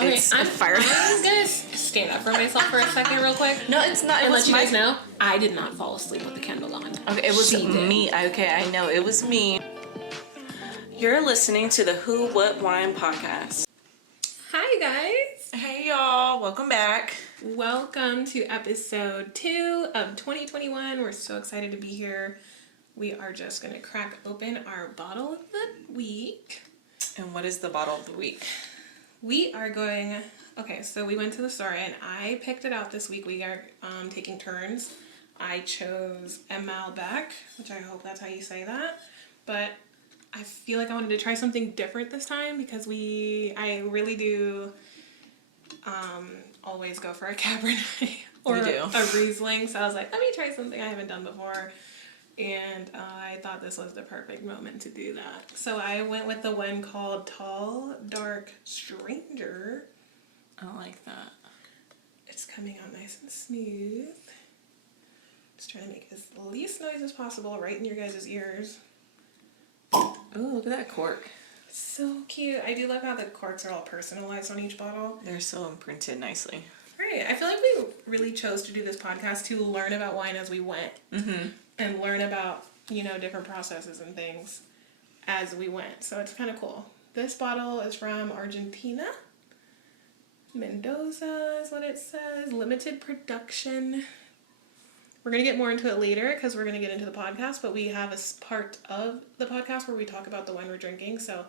Okay, it's I'm fired. I'm gonna stand up for myself for a second real quick. No, it's not. And let you guys know, I did not fall asleep with the candle on. Okay, it was She did. me. Okay, I know. It was me. You're listening to the Who, What, Wine podcast. Hi, guys. Hey, y'all. Welcome back. Welcome to episode 2 of 2021. We're so excited to be here. We are just going to crack open our bottle of the week. And what is the bottle of the week? We are going... Okay, so we went to the store and I picked it out this week. We are taking turns. I chose a malbec, which I hope that's how you say that. But I feel like I wanted to try something different this time because I really do always go for a Cabernet or a Riesling. So I was like, let me try something I haven't done before. And I thought this was the perfect moment to do that. So I went with the one called Tall Dark Stranger. I like that. It's coming out nice and smooth. Just trying to make as least noise as possible right in your guys' ears. Oh, look at that cork. So cute. I do love how the corks are all personalized on each bottle. They're so imprinted nicely. Right. I feel like we really chose to do this podcast to learn about wine as we went. Mm-hmm. And learn about, different processes and things as we went. So it's kind of cool. This bottle is from Argentina. Mendoza is what it says. Limited production. We're going to get more into it later because we're going to get into the podcast, but we have a part of the podcast where we talk about the wine we're drinking. So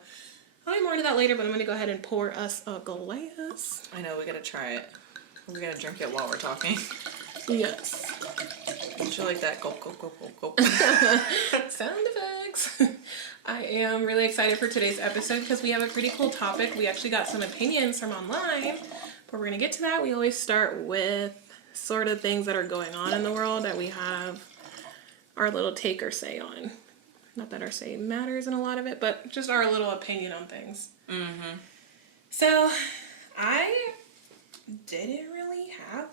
I'll get more into that later, but I'm going to go ahead and pour us a glass. I know, we got to try it. We're going to drink it while we're talking. Yes. Don't you like that? Gulp, gulp, gulp, gulp, gulp. Sound effects. I am really excited for today's episode because we have a pretty cool topic. We actually got some opinions from online, but we're going to get to that. We always start with sort of things that are going on in the world that we have our little take or say on. Not that our say matters in a lot of it, but just our little opinion on things. Mm-hmm. So I didn't really have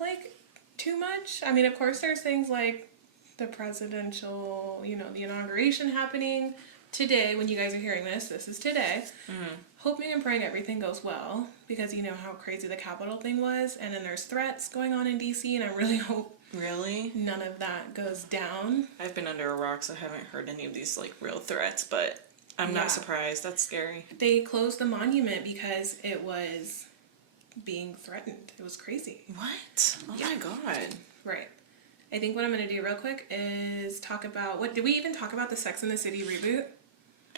too much. I mean, of course there's things like the presidential, the inauguration happening today. When you guys are hearing this is today. Mm-hmm. Hoping and praying everything goes well because you know how crazy the Capitol thing was, and then there's threats going on in DC, and I really hope none of that goes down. I've been under a rock, so I haven't heard any of these real threats, but I'm not surprised. That's scary. They closed the monument because it was being threatened. It was crazy. What? Oh my God. Right. I think what I'm going to do real quick is talk about did we even talk about the Sex and the City reboot?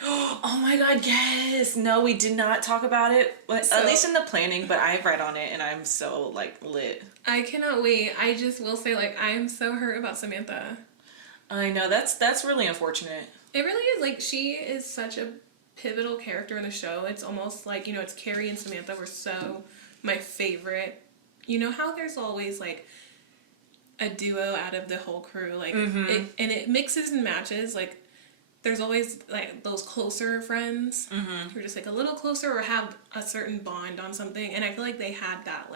Oh my God, yes. No, we did not talk about it. At least in the planning, but I've read on it and I'm so lit. I cannot wait. I just will say I am so hurt about Samantha. I know, that's really unfortunate. It really is. She is such a pivotal character in the show. It's almost it's Carrie and Samantha were so my favorite. You know how there's always a duo out of the whole crew, mm-hmm. it mixes and matches. There's always those closer friends mm-hmm. who are just a little closer or have a certain bond on something, and I feel like they had that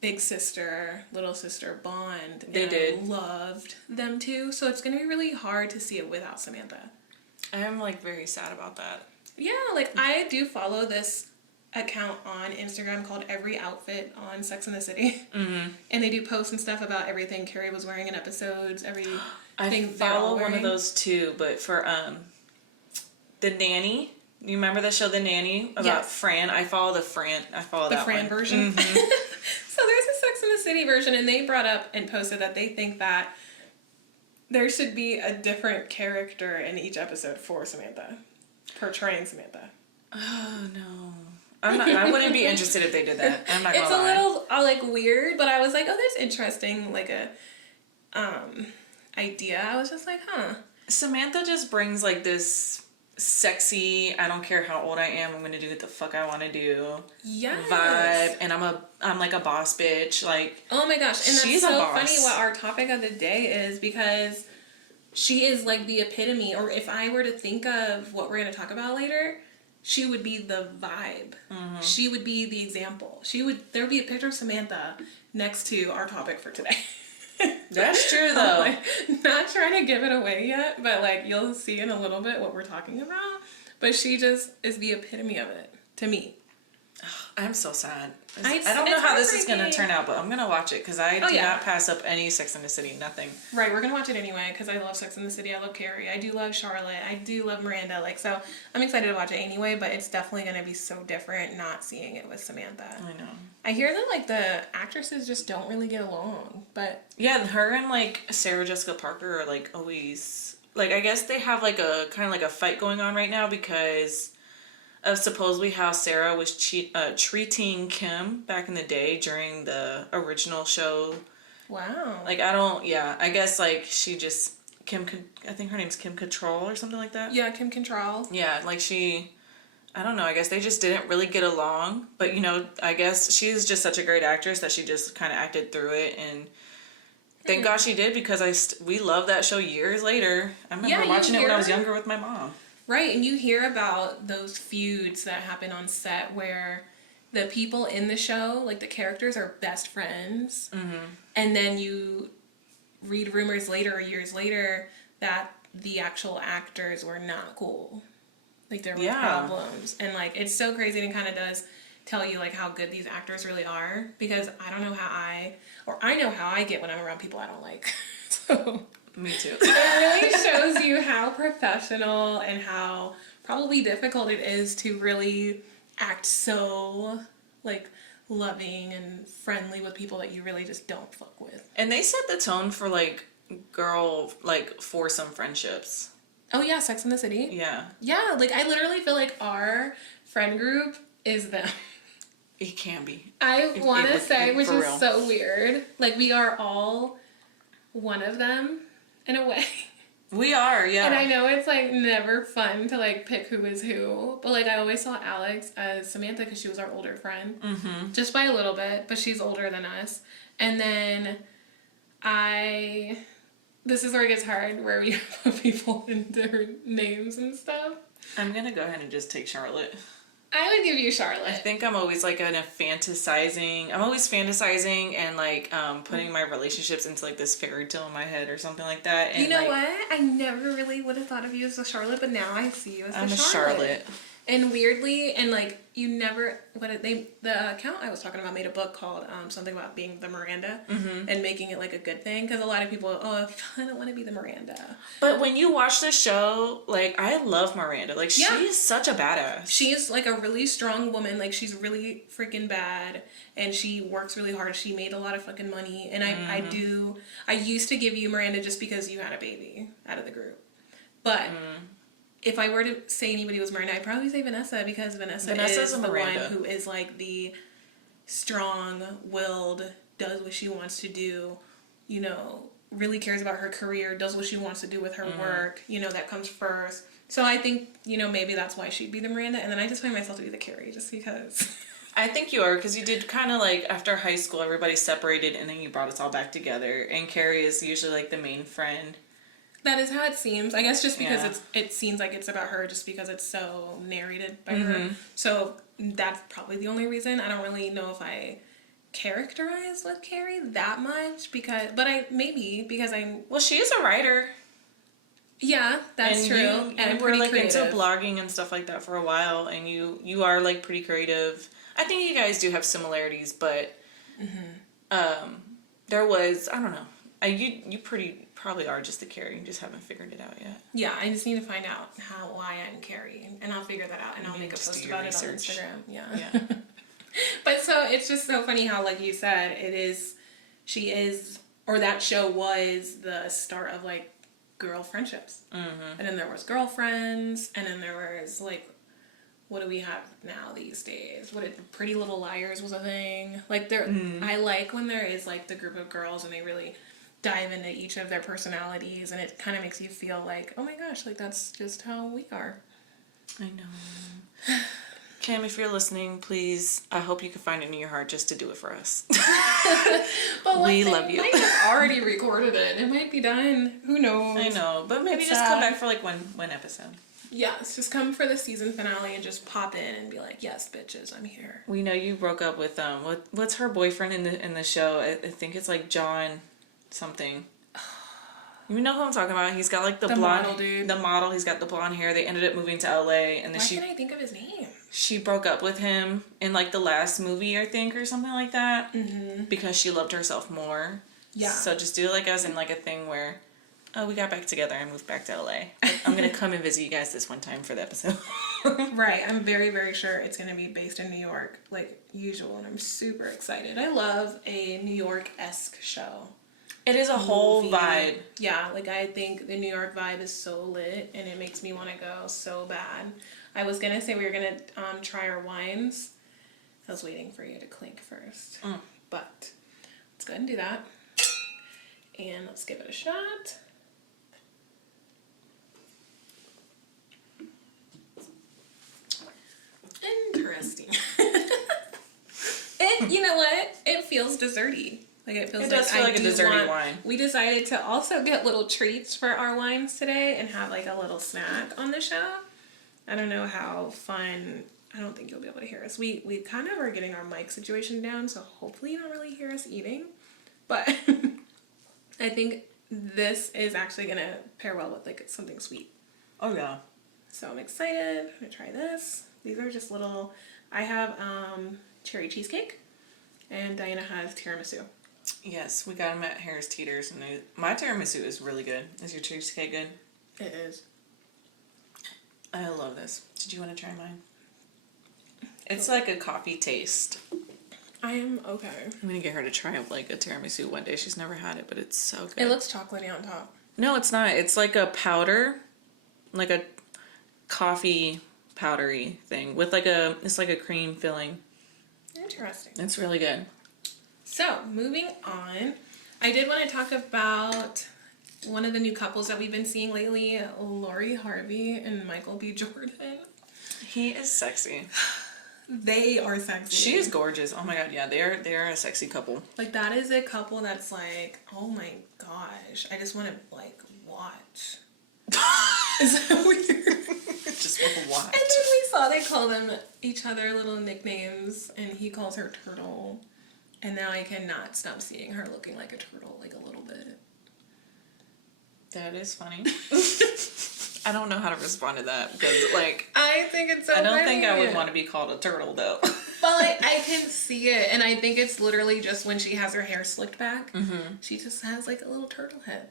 big sister, little sister bond. They did. I loved them too, so it's gonna be really hard to see it without Samantha. I am very sad about that. Yeah, I do follow this account on Instagram called Every Outfit on Sex and the City. Mm-hmm. And they do posts and stuff about everything Carrie was wearing in episodes, everything. I follow one of those too, but for The Nanny. You remember the show The Nanny about yes. Fran? I follow the Fran Fran version. Mm-hmm. So there's a Sex and the City version, and they brought up and posted that they think that there should be a different character in each episode for Samantha, portraying Samantha. Oh no. I wouldn't be interested if they did that. I'm not gonna lie. It's a little weird, but I was like, oh, that's interesting. Idea. I was just huh. Samantha just brings this sexy, I don't care how old I am, I'm gonna do what the fuck I want to do. Yes. Vibe, and I'm like a boss bitch. Oh my gosh, and that's so funny what our topic of the day is because she is the epitome. Or if I were to think of what we're gonna talk about later. She would be the vibe. Mm-hmm. She would be the example. There would be a picture of Samantha next to our topic for today. That's true, though. Not trying to give it away yet, but you'll see in a little bit what we're talking about. But she just is the epitome of it to me. I'm so sad. I don't know how this is going to turn out, but I'm going to watch it because I do yeah. not pass up any Sex and the City. Nothing. Right, we're going to watch it anyway because I love Sex and the City. I love Carrie. I do love Charlotte. I do love Miranda. Like, so I'm excited to watch it anyway, but it's definitely going to be so different not seeing it with Samantha. I know. I hear that, like, the actresses just don't really get along, but... Yeah, her and, like, Sarah Jessica Parker are, like, always... Like, I guess they have, like, a kind of, like, a fight going on right now because... of supposedly how Sarah was treating Kim back in the day during the original show. Wow. Like, I guess, like, she just, I think her name's Kim Cattrall or something like that. Yeah, Kim Cattrall. Yeah, like I don't know, I guess they just didn't really get along, but, you know, I guess she's just such a great actress that she just kind of acted through it, and thank God she did, because we love that show years later. I remember watching it when I was younger with my mom. Right, and you hear about those feuds that happen on set where the people in the show, like the characters, are best friends. Mm-hmm. And then you read rumors later or years later that the actual actors were not cool. Like, there were problems. And, like, it's so crazy, and it kind of does tell you, like, how good these actors really are. Because I don't know I know how I get when I'm around people I don't like. So... Me too. It really shows you how professional and how probably difficult it is to really act so, like, loving and friendly with people that you really just don't fuck with. And they set the tone for, like, foursome friendships. Oh, yeah, Sex and the City? Yeah. Yeah, like, I literally feel like our friend group is them. It can be. I want to say, which is so weird, like, we are all one of them. In a way. We are, yeah. And I know it's, like, never fun to, like, pick who is who. But, like, I always saw Alex as Samantha because she was our older friend. Mm-hmm. Just by a little bit, but she's older than us. And then this is where it gets hard, where we put people in their names and stuff. I'm going to go ahead and just take Charlotte. I would give you Charlotte. I think I'm always like fantasizing and like putting my relationships into like this fairy tale in my head or something like that. And you know what? I never really would have thought of you as a Charlotte, but now I see you as a Charlotte. And weirdly, and like you never, the account I was talking about made a book called something about being the Miranda and making it like a good thing, because a lot of people, I don't want to be the Miranda. But when you watch the show, like, I love Miranda. Like, she is such a badass. She is like a really strong woman. Like, she's really freaking bad, and she works really hard. She made a lot of fucking money, and I used to give you Miranda just because you had a baby out of the group, but. If I were to say anybody was Miranda, I'd probably say Vanessa, because Vanessa is the one who is like the strong-willed, does what she wants to do, you know, really cares about her career, does what she wants to do with her work, you know, that comes first. So I think, you know, maybe that's why she'd be the Miranda, and then I just find myself to be the Carrie, just because. I think you are, because you did kind of like, after high school, everybody separated, and then you brought us all back together, and Carrie is usually like the main friend. That is how it seems. I guess just because it seems like it's about her, just because it's so narrated by her. So that's probably the only reason. I don't really know if I characterize with Carrie that much, because well, she is a writer. Yeah, that's true. And we're like creative. Into blogging and stuff like that for a while, and you are like pretty creative. I think you guys do have similarities, but there was, I don't know. You probably are just the Carrie. You just haven't figured it out yet. Yeah, I just need to find out why I'm Carrie, and I'll figure that out, and I'll make a post about it on Instagram. Yeah. But so it's just so funny how, like you said, that show was the start of like girl friendships, and then there was girlfriends, and then there was like, what do we have now these days? Pretty Little Liars was a thing. Like I like when there is like the group of girls and they really dive into each of their personalities, and it kind of makes you feel like, oh my gosh, like that's just how we are. I know. Kim, if you're listening, please, I hope you can find it in your heart just to do it for us. But we love you. I might have already recorded it. It might be done. Who knows? I know, but maybe just come back for like one episode. Yes, just come for the season finale and just pop in and be like, yes, bitches, I'm here. We know you broke up with what's her boyfriend in the show? I think it's like John something. You know who I'm talking about? He's got like the blonde model dude. The model. He's got the blonde hair. They ended up moving to LA, and then Why can't I think of his name? she broke up with him in like the last movie, I think, or something like that, because she loved herself more. Yeah. So just do it like as in like a thing where, oh, we got back together and moved back to LA. I'm gonna come and visit you guys this one time for the episode. Right. I'm very, very sure it's gonna be based in New York, like usual, and I'm super excited. I love a New York-esque show. It is a whole Movie. vibe. Yeah, like I think the New York vibe is so lit, and it makes me want to go so bad. I was gonna say we were gonna try our wines. I was waiting for you to clink first, but let's go ahead and do that. And let's give it a shot. Interesting. You know what? It feels desserty. Like it feels. It does feel like a desserty wine. We decided to also get little treats for our wines today and have like a little snack on the show. I don't know how fun. I don't think you'll be able to hear us. We kind of are getting our mic situation down, so hopefully you don't really hear us eating. But I think this is actually gonna pair well with like something sweet. Oh yeah. So I'm excited. I'm gonna try this. These are just little. I have cherry cheesecake, and Diana has tiramisu. Yes, we got them at Harris Teeter's, and my tiramisu is really good. Is your cheesecake good? It is. I love this. Did you want to try mine? It's like a coffee taste. I am okay. I'm gonna get her to try like a tiramisu one day. She's never had it, but it's so good. It looks chocolatey on top. No, it's not. It's like a powder, like a coffee powdery thing with it's like a cream filling. Interesting. It's really good. So, moving on. I did want to talk about one of the new couples that we've been seeing lately, Lori Harvey and Michael B. Jordan. He is sexy. They are sexy. She is gorgeous. Oh my god, yeah, they are a sexy couple. Like that is a couple that's like, oh my gosh, I just want to like watch. Is that weird? Just want to watch. And then we saw they call them each other little nicknames, and he calls her Turtle. And now I cannot stop seeing her looking like a turtle, like a little bit. That is funny. I don't know how to respond to that because, like, I think it's so I don't funny. think I would want to be called a turtle though. But like, I can see it, and I think it's literally just when she has her hair slicked back, she just has like a little turtle head.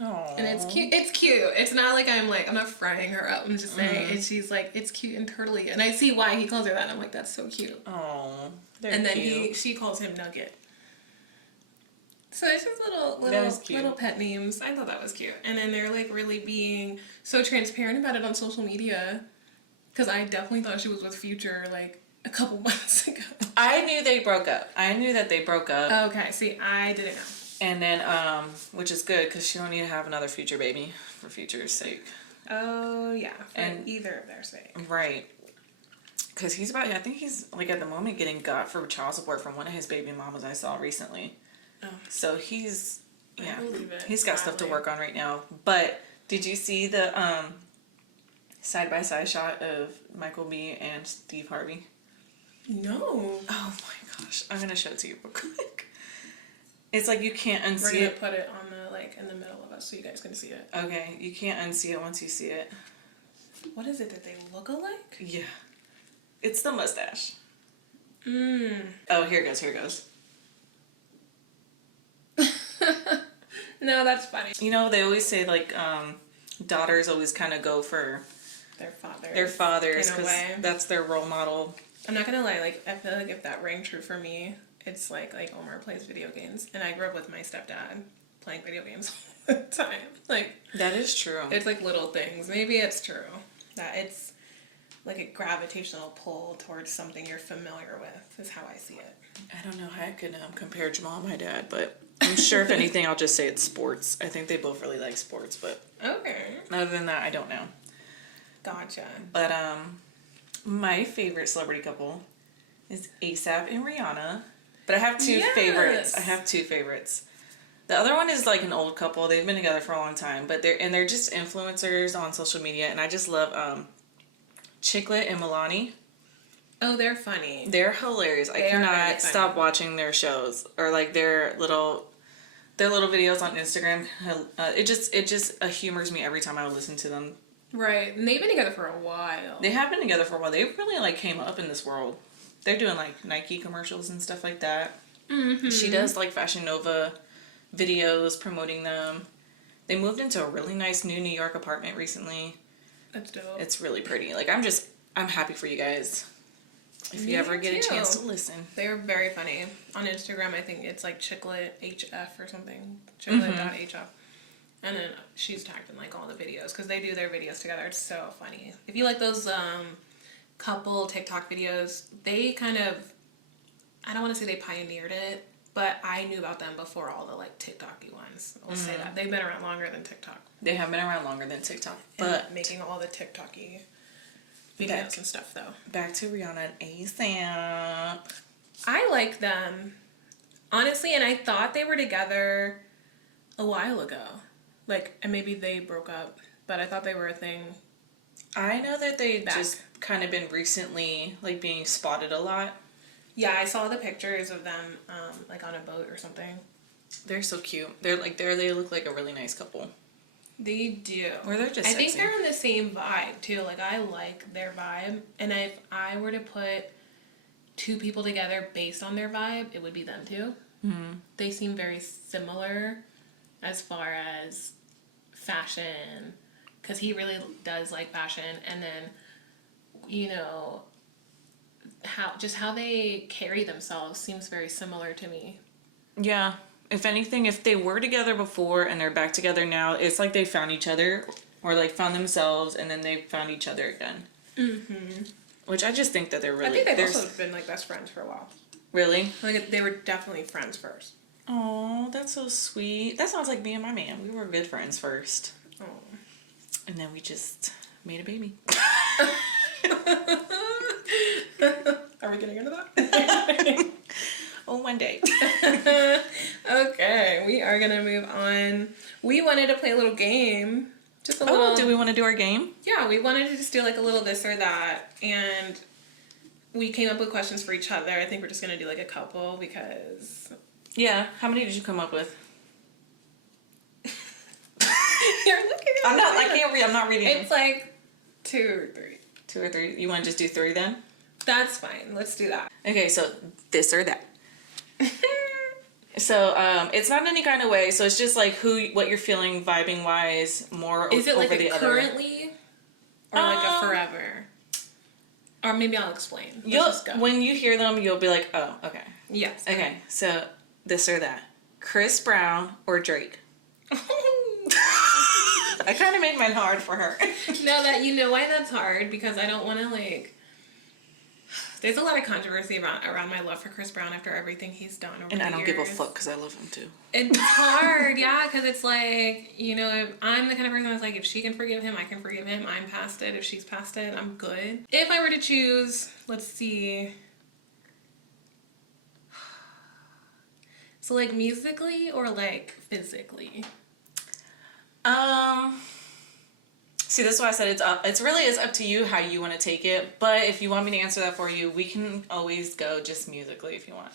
Aww. And it's cute. It's cute. It's not like I'm not frying her up. I'm just saying, she's like, it's cute and turtly, and I see why he calls her that. And I'm like, that's so cute. Oh, and then cute. she calls him Nugget. So it's just little pet names. I thought that was cute. And then they're like really being so transparent about it on social media. Because I definitely thought she was with Future like a couple months ago. I knew they broke up. I knew that they broke up. Okay, see, I didn't know. And then, which is good because she don't need to have another Future baby for Future's sake. Oh yeah, for either of their sake. Right. Because I think he's like at the moment getting got for child support from one of his baby mamas I saw recently. Oh. So he's got stuff to work on right now. But did you see the side-by-side shot of Michael B. and Steve Harvey? No. Oh my gosh. I'm going to show it to you real quick. It's like you can't unsee We're gonna it. put it on in the middle of us so you guys can see it. Okay. You can't unsee it once you see it. What is it that they look alike? Yeah. It's the mustache. Mm. Oh, here it goes. No, that's funny. You know, they always say like daughters always kind of go for their fathers because that's their role model. I'm not gonna lie, like I feel like if that rang true for me, it's like Omar plays video games, and I grew up with my stepdad playing video games all the time. Like that is true. It's like little things. Maybe it's true that it's like a gravitational pull towards something you're familiar with. Is how I see it. I don't know how I could compare Jamal and my dad, but I'm sure if anything, I'll just say it's sports. I think they both really like sports, but okay. Other than that, I don't know. Gotcha. But my favorite celebrity couple is ASAP and Rihanna. But I have two favorites. The other one is like an old couple. They've been together for a long time, but they're just influencers on social media, and I just love Chicklet and Milani. Oh, they're funny. They're hilarious. I cannot stop watching their shows or like their little videos on Instagram. It just humors me every time I listen to them. Right. And they've been together for a while. They have been together for a while. They really like came up in this world. They're doing like Nike commercials and stuff like that. Mm-hmm. She does like Fashion Nova videos promoting them. They moved into a really nice new New York apartment recently. That's dope. It's really pretty. Like I'm happy for you guys. If you ever get a chance to listen. They're very funny. On Instagram, I think it's like Chicklet HF or something. Chicklet.hf. And then she's tagged in like all the videos because they do their videos together. It's so funny. If you like those couple TikTok videos, they kind of, I don't want to say they pioneered it, but I knew about them before all the like TikTok-y ones. I'll say that. They've been around longer than TikTok. They have been around longer than TikTok. But making all the TikTok-y videos and stuff though. Back to Rihanna and ASAP. I like them. Honestly, and I thought they were together a while ago. Like, and maybe they broke up, but I thought they were a thing. I know that they just kind of been recently, like, being spotted a lot. Yeah, I saw the pictures of them, like, on a boat or something. They're so cute. They look like a really nice couple. They do. Or they're just sexy. I think they're in the same vibe, too. Like, I like their vibe. And if I were to put two people together based on their vibe, it would be them, too. Mm-hmm. They seem very similar as far as fashion, because he really does like fashion, and then, you know, how they carry themselves seems very similar to me. Yeah. If anything, if they were together before and they're back together now, it's like they found each other, or like found themselves and then they found each other again. Mm-hmm. Which I just think that they're really... I think they've also been like best friends for a while. Really? Like, they were definitely friends first. Oh, that's so sweet. That sounds like me and my man. We were good friends first. Oh. And then we just made a baby. Are we getting into that? Oh, one day. Okay, we are going to move on. We wanted to play a little game. Just a little... Oh, do we want to do our game? Yeah, we wanted to just do like a little this or that. And we came up with questions for each other. I think we're just going to do like a couple because... Yeah. How many did you come up with? You're looking at me. I can't read. I'm not reading. It's like 2 or 3. 2 or 3. You want to just do 3 then? That's fine. Let's do that. Okay, so this or that. So it's not in any kind of way. So it's just like what you're feeling vibing wise more over the other. Is it like a currently or like a forever? Or maybe I'll explain. Let's just go. When you hear them, you'll be like, oh, okay. Yes. Okay, so this or that. Chris Brown or Drake? I kind of made mine hard for her. No, that you know why that's hard? Because I don't want to like... There's a lot of controversy around my love for Chris Brown after everything he's done over the years. And I don't give a fuck because I love him too. It's hard, yeah, because it's like, you know, if I'm the kind of person that's like, if she can forgive him, I can forgive him. I'm past it. If she's past it, I'm good. If I were to choose, let's see. So like musically or like physically? See, that's why I said it's really up to you how you want to take it. But if you want me to answer that for you, we can always go just musically if you want.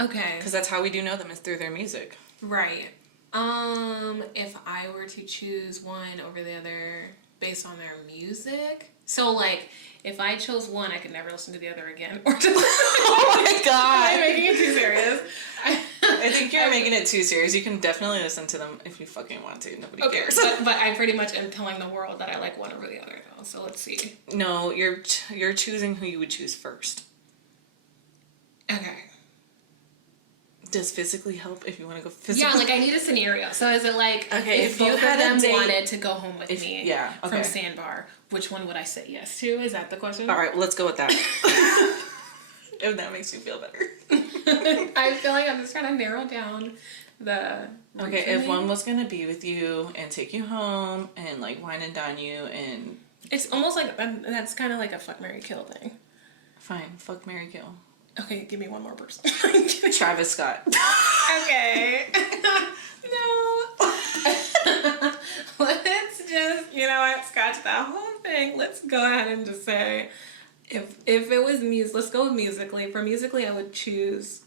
Okay. Because that's how we do know them, is through their music. Right. If I were to choose one over the other based on their music, so like if I chose one, I could never listen to the other again. Or just oh my god! I'm making it too serious. I think you're making it too serious. You can definitely listen to them if you fucking want to. Nobody cares. But I pretty much am telling the world that I like one over the other though. So let's see. No, you're choosing who you would choose first. Okay. Does physically help if you want to go physically? Yeah, like I need a scenario. So is it like, okay, if both of them wanted to go home with me from Sandbar, which one would I say yes to? Is that the question? All right, well, let's go with that. If that makes you feel better. I feel like I'm just trying to narrow down the... Okay, if one was going to be with you and take you home and like wine and dine you and... It's almost like, that's kind of like a fuck, marry, kill thing. Fine, fuck, marry, kill. Okay, give me one more person. Travis Scott. Okay. No. Let's just, you know what, scratch that whole thing. Let's go ahead and just say, if it was music, let's go with musically. For musically, I would choose...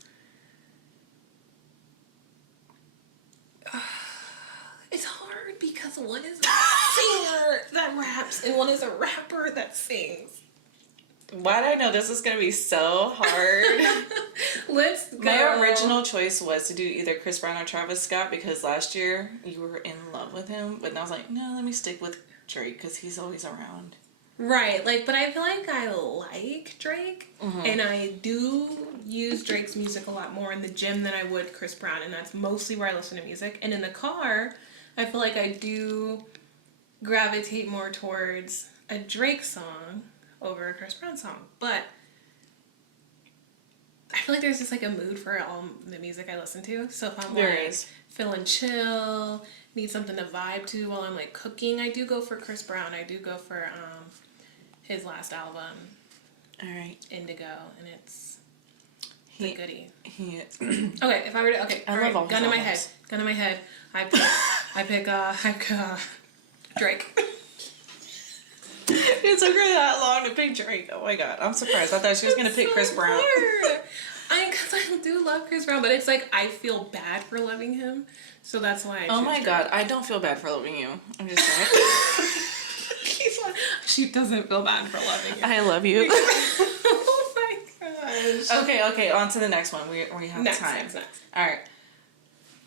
It's hard because one is a singer that raps and one is a rapper that sings. Why did I know this was going to be so hard? Let's go. My original choice was to do either Chris Brown or Travis Scott because last year you were in love with him. But I was like, no, let me stick with Drake because he's always around. Right, like, but I feel like I like Drake, and I do use Drake's music a lot more in the gym than I would Chris Brown, and that's mostly where I listen to music. And in the car, I feel like I do gravitate more towards a Drake song over a Chris Brown song. But I feel like there's just like a mood for all the music I listen to. So if I'm feeling chill, need something to vibe to while I'm like cooking, I do go for Chris Brown. I do go for his last album, all right, Indigo, and it's a goodie. Okay, if I were to I love all gun in my head, I pick Drake. It took her that long to pick Drake. Oh my god, I'm surprised. I thought she was gonna pick Chris Brown. Because I do love Chris Brown, but it's like I feel bad for loving him, so that's why. Oh my god, I don't feel bad for loving you. I'm just saying. She doesn't feel bad for loving you. I love you. Oh my gosh. Okay, on to the next one. We have time. Next. All right.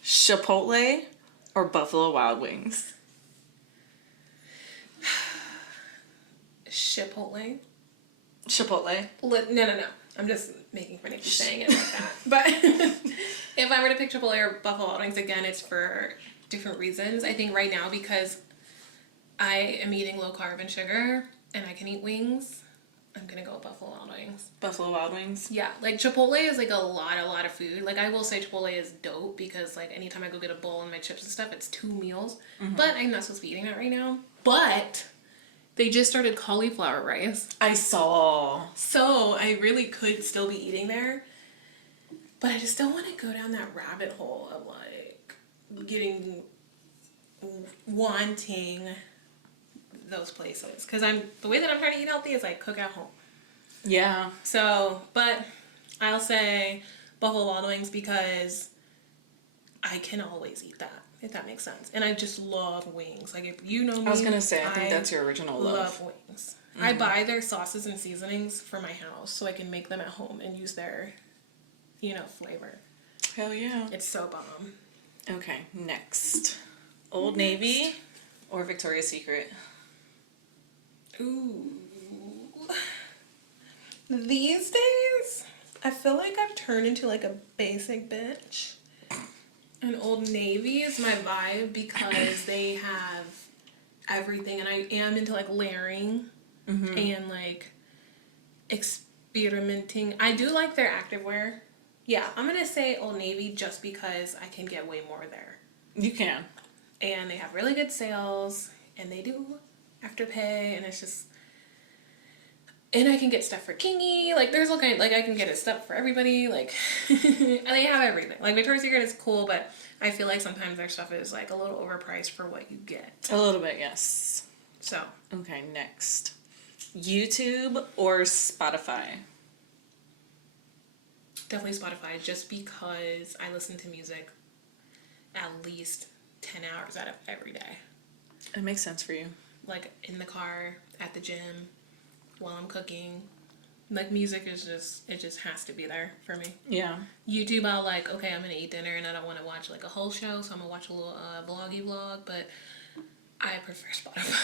Chipotle or Buffalo Wild Wings? Chipotle. No. I'm just making fun of you saying it like that. But if I were to pick Chipotle or Buffalo Wild Wings, again, it's for different reasons. I think right now because I am eating low carb and sugar and I can eat wings, I'm gonna go with Buffalo Wild Wings. Buffalo Wild Wings? Yeah, like Chipotle is like a lot of food. Like I will say Chipotle is dope because like anytime I go get a bowl and my chips and stuff, it's 2 meals. But I'm not supposed to be eating that right now. But they just started cauliflower rice. I saw. So I really could still be eating there. But I just don't want to go down that rabbit hole of like wanting those places. Because the way that I'm trying to eat healthy is like cook at home. Yeah. So, but I'll say Buffalo Wild Wings because I can always eat that, if that makes sense. And I just love wings. Like, if you know me, I was going to say, I think that's your original love. Love wings. I buy their sauces and seasonings for my house so I can make them at home and use their, flavor. Hell yeah. It's so bomb. Okay, next. Old Navy or Victoria's Secret? Ooh. These days, I feel like I've turned into like a basic bitch. And Old Navy is my vibe because they have everything. And I am into like layering and like experimenting. I do like their activewear. Yeah, I'm going to say Old Navy just because I can get way more there. You can. And they have really good sales. And they do Afterpay. And it's just... And I can get stuff for Kingy. Like, there's all kind... Like, I can get stuff for everybody. Like, and they have everything. Like, Victoria's Secret is cool, but I feel like sometimes their stuff is, like, a little overpriced for what you get. A little bit, yes. So. Okay, next. YouTube or Spotify? Definitely Spotify, just because I listen to music at least 10 hours out of every day. It makes sense for you. Like, in the car, at the gym, while I'm cooking. Like, music is just, it just has to be there for me. Yeah. YouTube, I'll like, okay, I'm going to eat dinner and I don't want to watch like a whole show, so I'm going to watch a little vlog, but I prefer Spotify.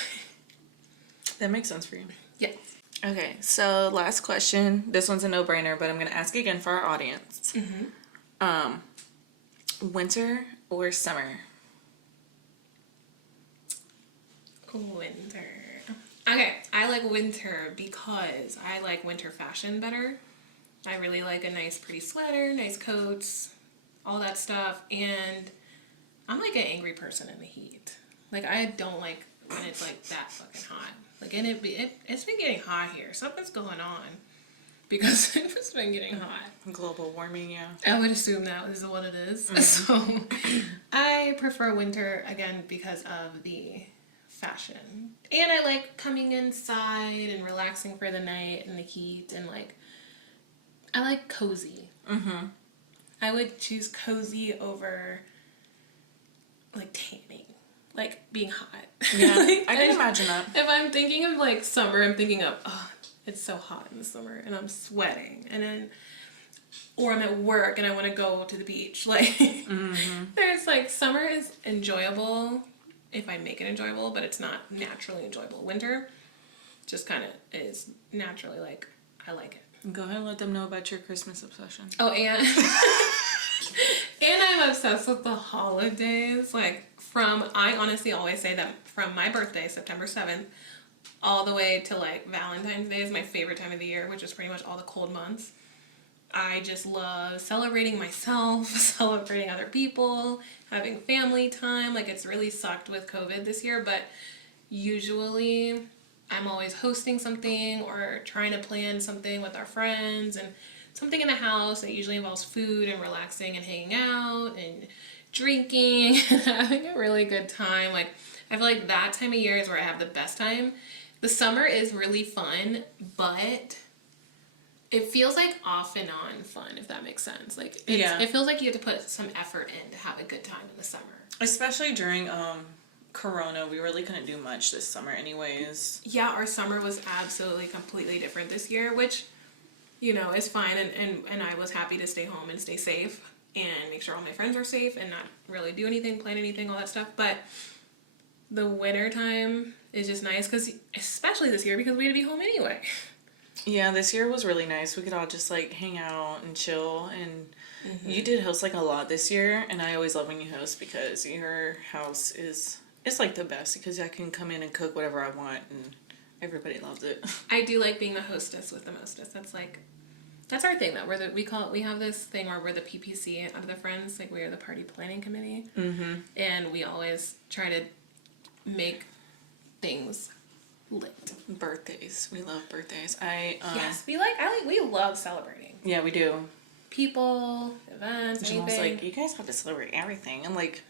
That makes sense for you. Yes. Okay, so last question. This one's a no-brainer, but I'm going to ask again for our audience. Winter or summer? Winter. Okay, I like winter because I like winter fashion better. I really like a nice pretty sweater, nice coats, all that stuff. And I'm like an angry person in the heat. Like, I don't like when it's like that fucking hot. Like, and it's been getting hot here. Something's going on because it's been getting hot. Global warming, yeah. I would assume that is what it is. So I prefer winter, again, because of the fashion. And I like coming inside and relaxing for the night in the heat, and like, I like cozy. I would choose cozy over like tanning like being hot. Yeah, Like, I can imagine that. If I'm thinking of like summer, I'm thinking of, oh, it's so hot in the summer and I'm sweating. And then, or I'm at work and I want to go to the beach. Like, there's like, summer is enjoyable if I make it enjoyable, but it's not naturally enjoyable. Winter just kind of is naturally like, I like it. Go ahead and let them know about your Christmas obsession. Oh, and and I'm obsessed with the holidays. Like I honestly always say that from my birthday, September 7th, all the way to like Valentine's Day is my favorite time of the year, which is pretty much all the cold months. I just love celebrating myself, celebrating other people, having family time. Like, it's really sucked with COVID this year, but usually I'm always hosting something or trying to plan something with our friends and something in the house that usually involves food and relaxing and hanging out and drinking and having a really good time. Like, I feel like that time of year is where I have the best time. The summer is really fun, but it feels like off and on fun, if that makes sense. Like, it feels like you have to put some effort in to have a good time in the summer. Especially during Corona, we really couldn't do much this summer anyways. Yeah, our summer was absolutely completely different this year, which, you know, is fine. And I was happy to stay home and stay safe and make sure all my friends are safe and not really do anything, plan anything, all that stuff. But the winter time is just nice, because especially this year, because we had to be home anyway. Yeah, this year was really nice. We could all just like hang out and chill, and you did host like a lot this year, and I always love when you host because your house is like the best, because I can come in and cook whatever I want and everybody loves it. I do like being the hostess with the mostest. That's our thing though. We have this thing where we're the PPC out of the friends, like we are the party planning committee, and we always try to make things lit. Birthdays. We love birthdays. Yes, we love celebrating. Yeah, we do. People, events, Janelle's anything. like, you guys have to celebrate everything. And like,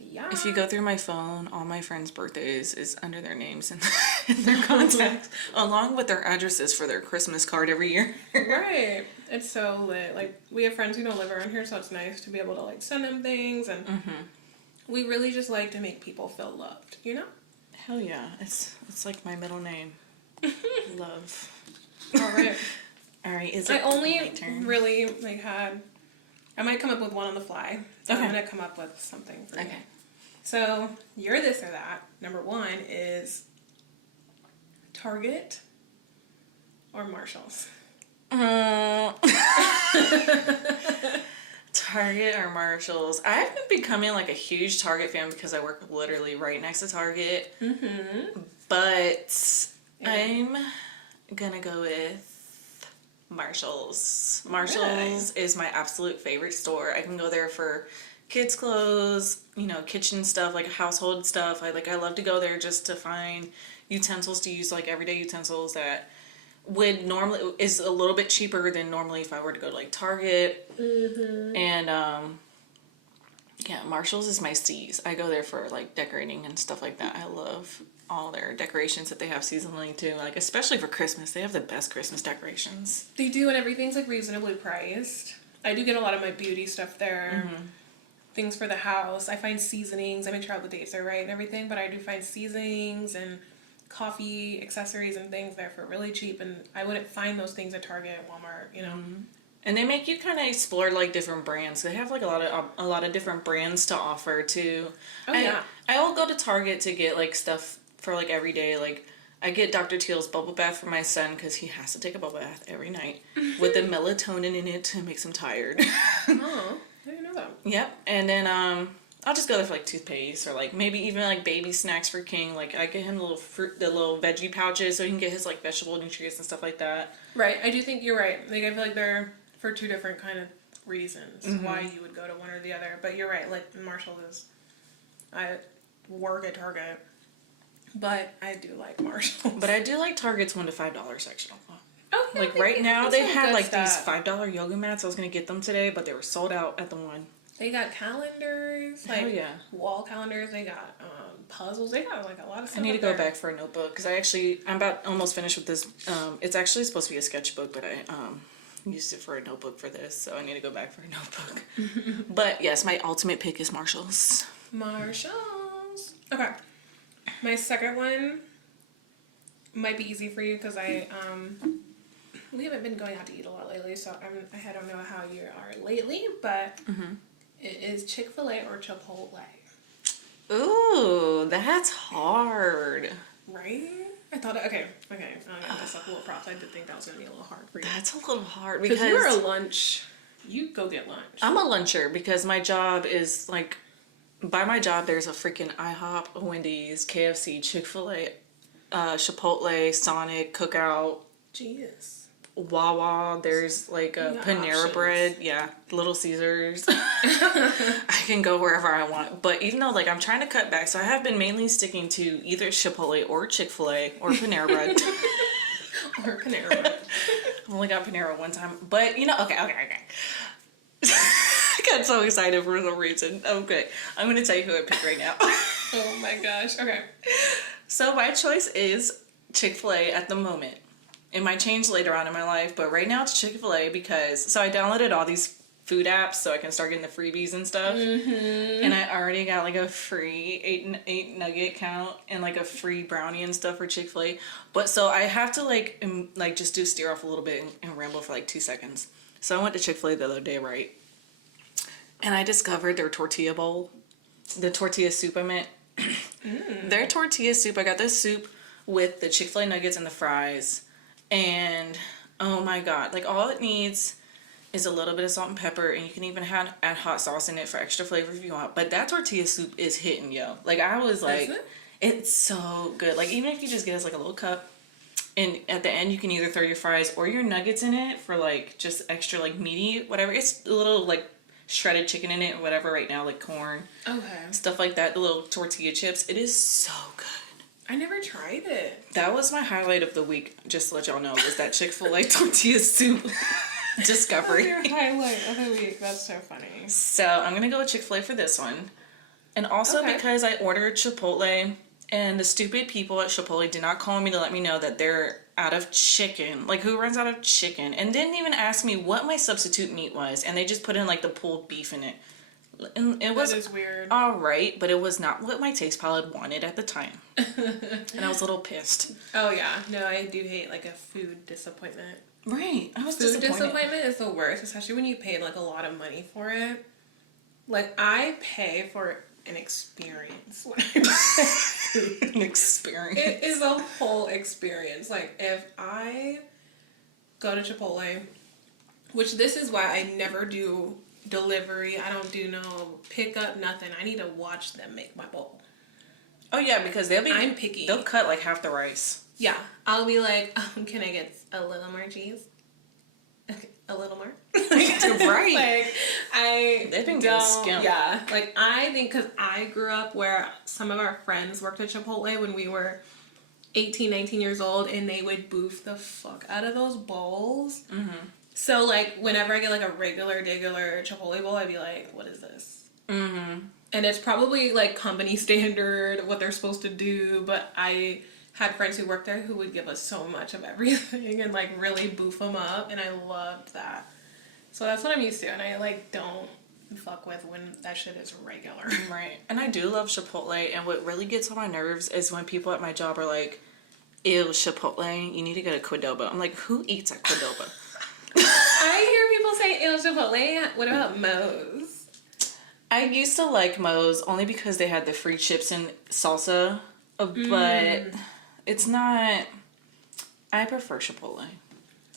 Yeah. if you go through my phone, all my friends' birthdays is under their names and their contacts, along with their addresses for their Christmas card every year. Right. It's so lit. Like, we have friends who don't live around here, so it's nice to be able to like send them things, and we really just like to make people feel loved, you know? Hell yeah. It's like my middle name. Love. Alright. Alright, is I it only my turn? really I might come up with one on the fly. So Okay. I'm gonna come up with something for you. Okay. So, you're this or that. Number one is Target or Marshalls. Target or Marshalls. I've been becoming like a huge Target fan because I work literally right next to Target. But I'm gonna go with Marshalls. Marshalls is my absolute favorite store. I can go there for kids' clothes, you know, kitchen stuff, like household stuff. I love to go there just to find utensils to use, like everyday utensils that would normally is a little bit cheaper than normally if I were to go to like Target. And yeah, Marshalls is my C's. I go there for like decorating and stuff like that. I love all their decorations that they have seasonally too. Like, especially for Christmas, they have the best Christmas decorations. They do, and everything's like reasonably priced. I do get a lot of my beauty stuff there. Things for the house. I find seasonings. I make sure all the dates are right and everything, but I do find seasonings and coffee accessories and things there for really cheap, and I wouldn't find those things at Target, Walmart, you know. And they make you kind of explore like different brands. They have like a lot of different brands to offer too. I'll go to Target to get like stuff for like every day. Like, I get Dr. Teal's bubble bath for my son because he has to take a bubble bath every night with the melatonin in it to make him tired. Oh, I didn't know that. Yep. And then I'll just go there for like toothpaste or like maybe even like baby snacks for King. Like, I get him the little veggie pouches so he can get his like vegetable nutrients and stuff like that. Right. I do think you're right. Like, I feel like they're for two different kind of reasons why you would go to one or the other. But you're right. Like, Marshalls is, I work at Target, but I do like Marshalls. But I do like Target's $1 to $5 section. Oh, yeah, Like right now they had like stuff. these $5 yoga mats. I was gonna get them today, but they were sold out at the one. They got calendars, like Hell yeah. wall calendars. They got puzzles. They got like a lot of stuff. I need to up go there. back for a notebook because I'm about almost finished with this. It's actually supposed to be a sketchbook, but I used it for a notebook for this, so I need to go back for a notebook. But yes, my ultimate pick is Marshalls. Marshalls. Okay. My second one might be easy for you because we haven't been going out to eat a lot lately, so I don't know how you are lately, but it is Chick-fil-A or Chipotle. Ooh, that's hard. Right? I thought, okay, I'm gonna mess up a little props. I did think that was gonna be a little hard for you. That's a little hard Because you're a lunch, you go get lunch. I'm a luncher because my job is like, by my job, there's a freaking IHOP, a Wendy's, KFC, Chick-fil-A, Chipotle, Sonic, Cookout, Jeez. Wawa. There's like a Panera options. Bread. Yeah, Little Caesars. I can go wherever I want. But even though like I'm trying to cut back, so I have been mainly sticking to either Chipotle or Chick-fil-A or Panera Bread. Or Panera Bread. I only got Panera one time. But you know, okay. I got so excited for no reason. Okay, I'm gonna tell you who I picked right now. Oh my gosh. Okay. So my choice is Chick-fil-A at the moment. It might change later on in my life, but right now it's Chick-fil-A because, so I downloaded all these food apps so I can start getting the freebies and stuff. And I already got like a free eight nugget count and like a free brownie and stuff for Chick-fil-A. But so I have to like just do steer off a little bit and ramble for like 2 seconds. So I went to Chick-fil-A the other day, right? And I discovered their tortilla bowl. The tortilla soup I meant. Their tortilla soup, I got this soup with the Chick-fil-A nuggets and the fries. And oh my god, like all it needs is a little bit of salt and pepper, and you can even add hot sauce in it for extra flavor if you want. But that tortilla soup is hitting, yo. Like I was like, it's so good. Like even if you just get us like a little cup, and at the end you can either throw your fries or your nuggets in it for like just extra like meaty, whatever. It's a little like shredded chicken in it or whatever right now, like corn. Okay. Stuff like that, the little tortilla chips. It is so good. I never tried it. That was my highlight of the week, just to let y'all know, was that Chick-fil-A tortilla soup discovery. Your highlight of the week. That's so funny. So I'm going to go with Chick-fil-A for this one. And also because I ordered Chipotle, and the stupid people at Chipotle did not call me to let me know that they're out of chicken. Like, who runs out of chicken? And didn't even ask me what my substitute meat was. And they just put in, like, the pulled beef in it. And it was that is weird. All right, but it was not what my taste palette wanted at the time. And I was a little pissed. Oh yeah, no, I do hate like a food disappointment. Right, I was Food disappointed. disappointment is the worst, especially when you pay like a lot of money for it. Like I pay for an experience. An experience. It is a whole experience. Like if I go to Chipotle, which this is why I never do delivery, I don't do no pickup, nothing. I need to watch them make my bowl. Oh yeah, because I'm picky. They'll cut like half the rice. Yeah, I'll be like, can I get a little more cheese? Okay, a little more. Right. Like They've been getting skimp. Yeah, like I think because I grew up where some of our friends worked at Chipotle when we were 18, 19 years old, and they would boof the fuck out of those bowls. Mm-hmm. So, like, whenever I get, like, a regular Chipotle bowl, I'd be like, what is this? Mm-hmm. And it's probably, like, company standard, what they're supposed to do, but I had friends who worked there who would give us so much of everything and, like, really boof them up, and I loved that. So that's what I'm used to, and I, like, don't fuck with when that shit is regular. Right. And I do love Chipotle, and what really gets on my nerves is when people at my job are like, ew, Chipotle, you need to get a Qdoba. I'm like, who eats at Qdoba? I hear people say, ew, Chipotle. What about Moe's? I used to like Moe's only because they had the free chips and salsa, but it's not. I prefer Chipotle.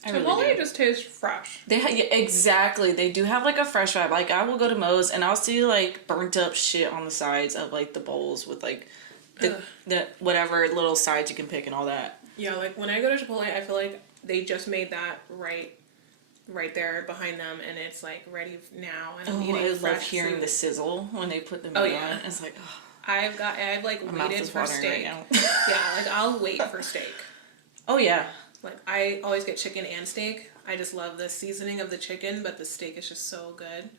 Chipotle just tastes fresh. Yeah, exactly. They do have like a fresh vibe. Like I will go to Moe's and I'll see like burnt up shit on the sides of like the bowls with like the whatever little sides you can pick and all that. Yeah, like when I go to Chipotle, I feel like they just made that right there behind them, and it's like ready now. And I'm eating I love fresh hearing food. the sizzle when they put the meat on. It's like, oh, I've like waited for steak. Right now. Yeah, like I'll wait for steak. Oh yeah. Like I always get chicken and steak. I just love the seasoning of the chicken, but the steak is just so good.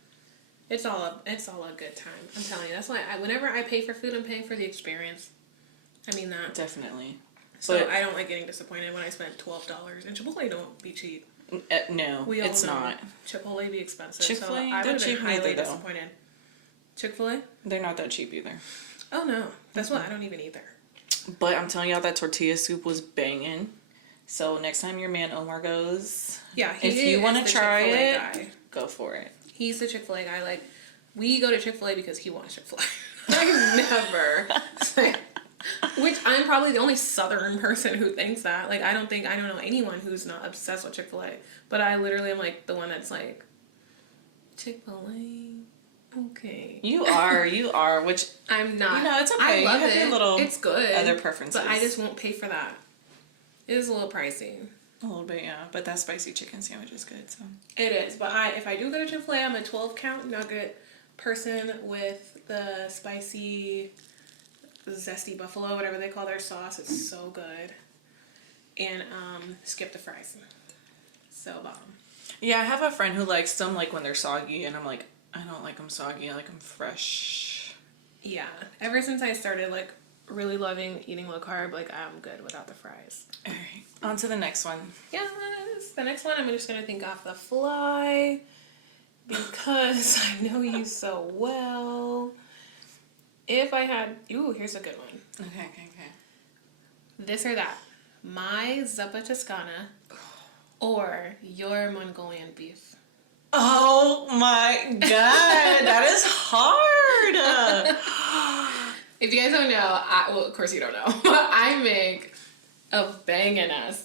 It's all a good time. I'm telling you. That's why whenever I pay for food, I'm paying for the experience. I mean that. Definitely. So I don't like getting disappointed when I spend $12. And Chipotle don't be cheap. No, it's not. Chipotle be expensive. Chick-fil-A, so I would have been highly either, disappointed. Chick-fil-A? They're not that cheap either. Oh no, that's what I don't even either. But I'm telling y'all that tortilla soup was banging. So next time your man Omar goes, Yeah, if you want to try it, guy. go for it. He's the Chick-fil-A guy. Like, we go to Chick-fil-A because he wants Chick-fil-A. I never. Which I'm probably the only Southern person who thinks that. Like, I don't know anyone who's not obsessed with Chick-fil-A. But I literally am like the one that's like, Chick-fil-A. Okay. You are, which I'm not. You know, it's okay. I love you have it. Your little it's good. other preferences. But I just won't pay for that. It is a little pricey. A little bit, yeah. But that spicy chicken sandwich is good, so. It is. But if I do go to Chick-fil-A, I'm a 12-count nugget person with the spicy, zesty buffalo, whatever they call their sauce. It's so good. And skip the fries. So bomb. Yeah, I have a friend who likes them like when they're soggy, and I'm like, I don't like them soggy. I like them fresh. Yeah. Ever since I started like really loving eating low carb, like I'm good without the fries. All right, on to the next one. Yes. The next one I'm just gonna think off the fly because I know you so well. If I had, here's a good one. Okay. This or that. My zuppa Toscana or your Mongolian beef. Oh my god, that is hard. If you guys don't know, well, of course you don't know, but I make a bangin' ass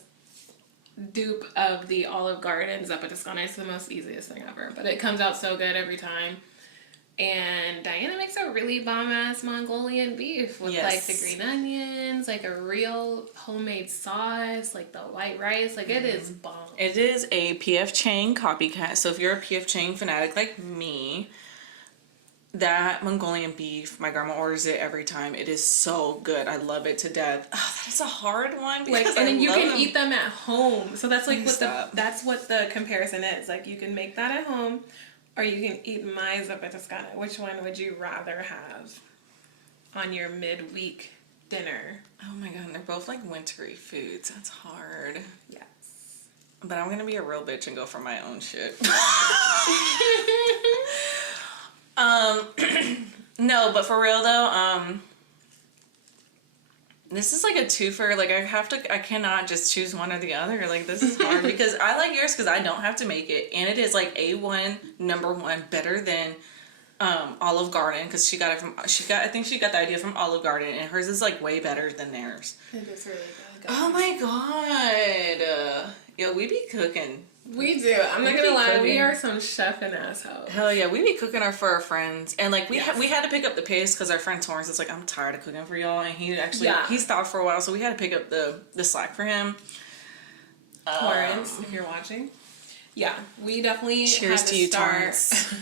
dupe of the Olive Garden zuppa Toscana. It's the most easiest thing ever, but it comes out so good every time. And Diana makes a really bomb-ass Mongolian beef with, like, the green onions, like, a real homemade sauce, like, the white rice. Like, it is bomb. It is a P.F. Chang copycat. So if you're a P.F. Chang fanatic like me, that Mongolian beef, my grandma orders it every time. It is so good. I love it to death. Oh, that is a hard one. Like, and then you can eat them at home. So that's, like, that's what the comparison is. Like, you can make that at home. Or you can eat my zuppa Toscana. Which one would you rather have on your midweek dinner? Oh my god, they're both like wintry foods. That's hard. Yes. But I'm gonna be a real bitch and go for my own shit. No, but for real though, this is like a twofer. Like I cannot just choose one or the other. Like this is hard because I like yours because I don't have to make it, and it is like A1 number one better than Olive Garden because I think she got the idea from Olive Garden, and hers is like way better than theirs. It is really good. Oh my god, yo, we be cooking. We do. I'm not gonna lie. We are some chefing assholes. Hell yeah, we be cooking for our friends, and like we had to pick up the pace because our friend Torrance is like, I'm tired of cooking for y'all, and he stopped for a while, so we had to pick up the slack for him. Torrance, if you're watching, yeah, we definitely cheers had to you, start. Torrance.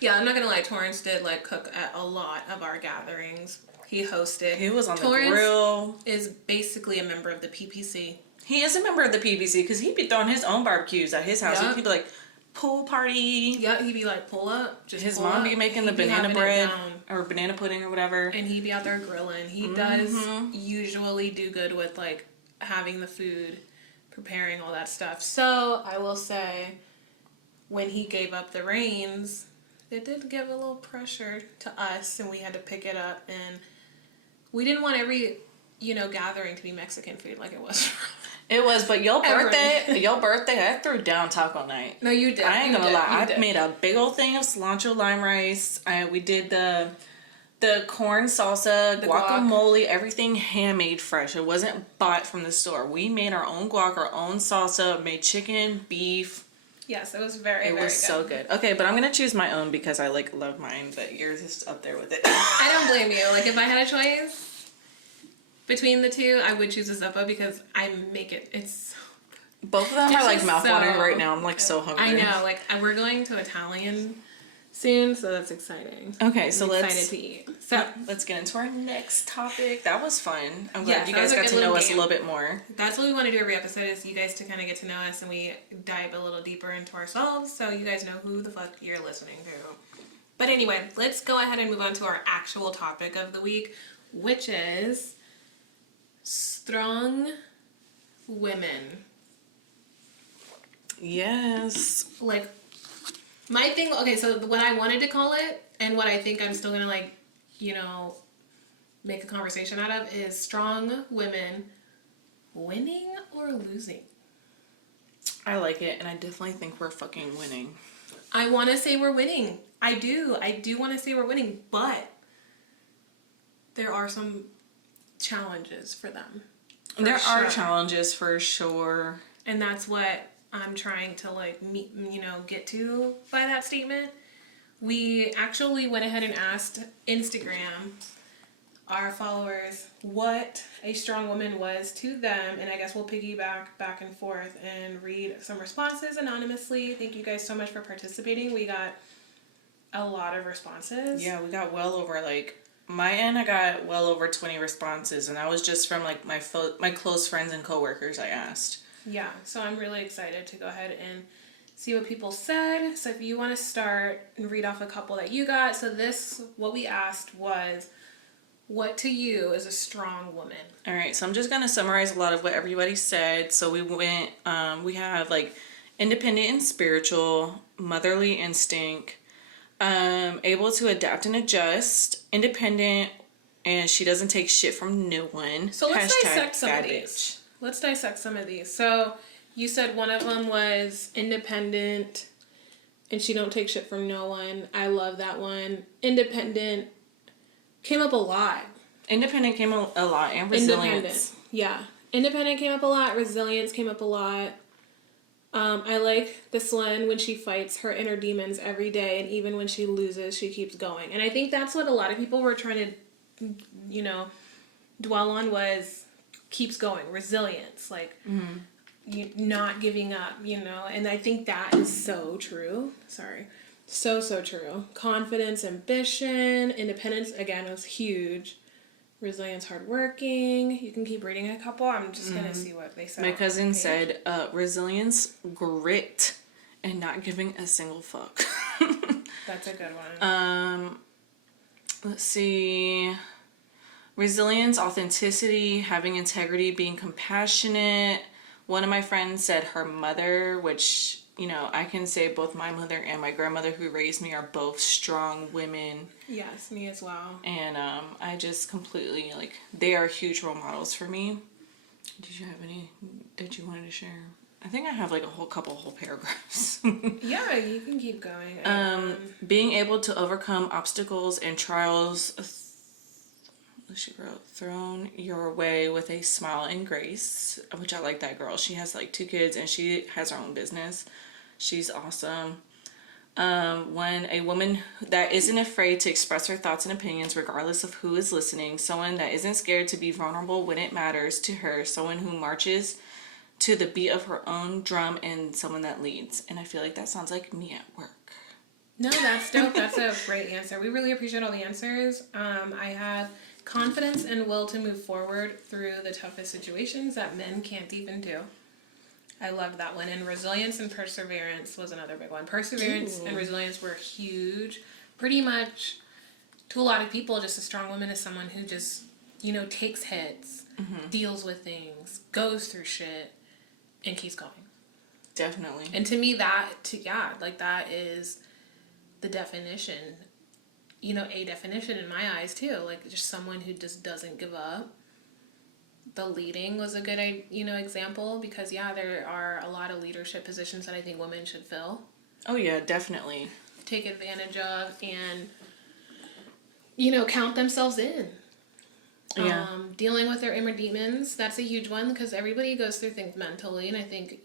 Yeah, I'm not gonna lie. Torrance did like cook at a lot of our gatherings. He hosted. He was on Torrance the grill. Is basically a member of the PPC. He is a member of the PBC because he'd be throwing his own barbecues at his house. Yep. He'd be like, pool party. Yeah, he'd be like, pull up. His mom be making the banana bread or banana pudding or whatever. And he'd be out there grilling. He does usually do good with like having the food, preparing all that stuff. So I will say, when he gave up the reins, it did give a little pressure to us, and we had to pick it up. And we didn't want every gathering to be Mexican food like it was. It was, but your birthday, I threw down taco night. No, you did. I ain't gonna lie. I made a big old thing of cilantro lime rice. We did the corn salsa, the guacamole, everything handmade fresh. It wasn't bought from the store. We made our own guac, our own salsa, made chicken, beef. Yes, it was very, very good. It was so good. Okay, but I'm gonna choose my own because I love mine, but yours is up there with it. I don't blame you. Like if I had a choice between the two, I would choose a zuppa because I make it. It's so good. Both of them are like mouthwatering right now. I'm like so hungry. I know. Like we're going to Italian soon, so that's exciting. Okay, so I'm excited to eat. So let's get into our next topic. That was fun. I'm glad yes, you guys got to know us a little bit more. That's what we want to do every episode is you guys to kind of get to know us and we dive a little deeper into ourselves so you guys know who the fuck you're listening to. But anyway, let's go ahead and move on to our actual topic of the week, which is strong women. Yes. Like, my thing, okay, so what I wanted to call it, and what I think I'm still gonna, make a conversation out of is strong women winning or losing. I like it, and I definitely think we're fucking winning. I want to say we're winning. I do want to say we're winning, but there are some challenges for them. There are challenges for sure. And that's what I'm trying to get to by that statement. We actually went ahead and asked Instagram, our followers, what a strong woman was to them, and I guess we'll piggyback back and forth and read some responses anonymously. Thank you guys so much for participating. We got a lot of responses. Yeah, we got well over, my end, I got well over 20 responses, and that was just from my close friends and coworkers I asked. Yeah, so I'm really excited to go ahead and see what people said. So if you want to start and read off a couple that you got. So what we asked was, what to you is a strong woman? All right, so I'm just going to summarize a lot of what everybody said. So we went, we have independent and spiritual, motherly instinct, able to adapt and adjust, independent, and she doesn't take shit from no one. So let's dissect some of these. Let's dissect some of these. So you said one of them was independent and she don't take shit from no one. I love that one. Independent came up a lot. Independent came up a lot, and resilience. Yeah. Independent came up a lot. Resilience came up a lot. I like this one, when she fights her inner demons every day, and even when she loses, she keeps going. And I think that's what a lot of people were trying to, dwell on, was keeps going, resilience, not giving up, and I think that is so true. So true. Confidence, ambition, independence, again, was huge. Resilience, hardworking. You can keep reading a couple. I'm just gonna see what they said. My cousin said resilience, grit, and not giving a single fuck. That's a good one. Let's see. Resilience, authenticity, having integrity, being compassionate. One of my friends said her mother, which, I can say both my mother and my grandmother who raised me are both strong women. Yes, me as well. And I just completely, they are huge role models for me. Did you have any that you wanted to share? I think I have a whole paragraphs. Yeah, you can keep going. Being able to overcome obstacles and trials, she wrote, thrown your way with a smile and grace, which I like that girl. She has 2 kids and she has her own business. She's awesome. When a woman that isn't afraid to express her thoughts and opinions regardless of who is listening, someone that isn't scared to be vulnerable when it matters to her, someone who marches to the beat of her own drum, and someone that leads. And I feel like that sounds like me at work. No, that's dope. That's a great answer. We really appreciate all the answers. I had confidence and will to move forward through the toughest situations that men can't even do. I loved that one. And resilience and perseverance was another big one. Perseverance and resilience were huge. Pretty much, to a lot of people, just a strong woman is someone who just, takes hits, deals with things, goes through shit, and keeps going. Definitely. And to me, that is the definition, a definition in my eyes too, just someone who just doesn't give up. The leading was a good, example, because there are a lot of leadership positions that I think women should fill. Oh yeah, definitely. Take advantage of and, count themselves in. Yeah. Dealing with their inner demons, that's a huge one, because everybody goes through things mentally, and I think,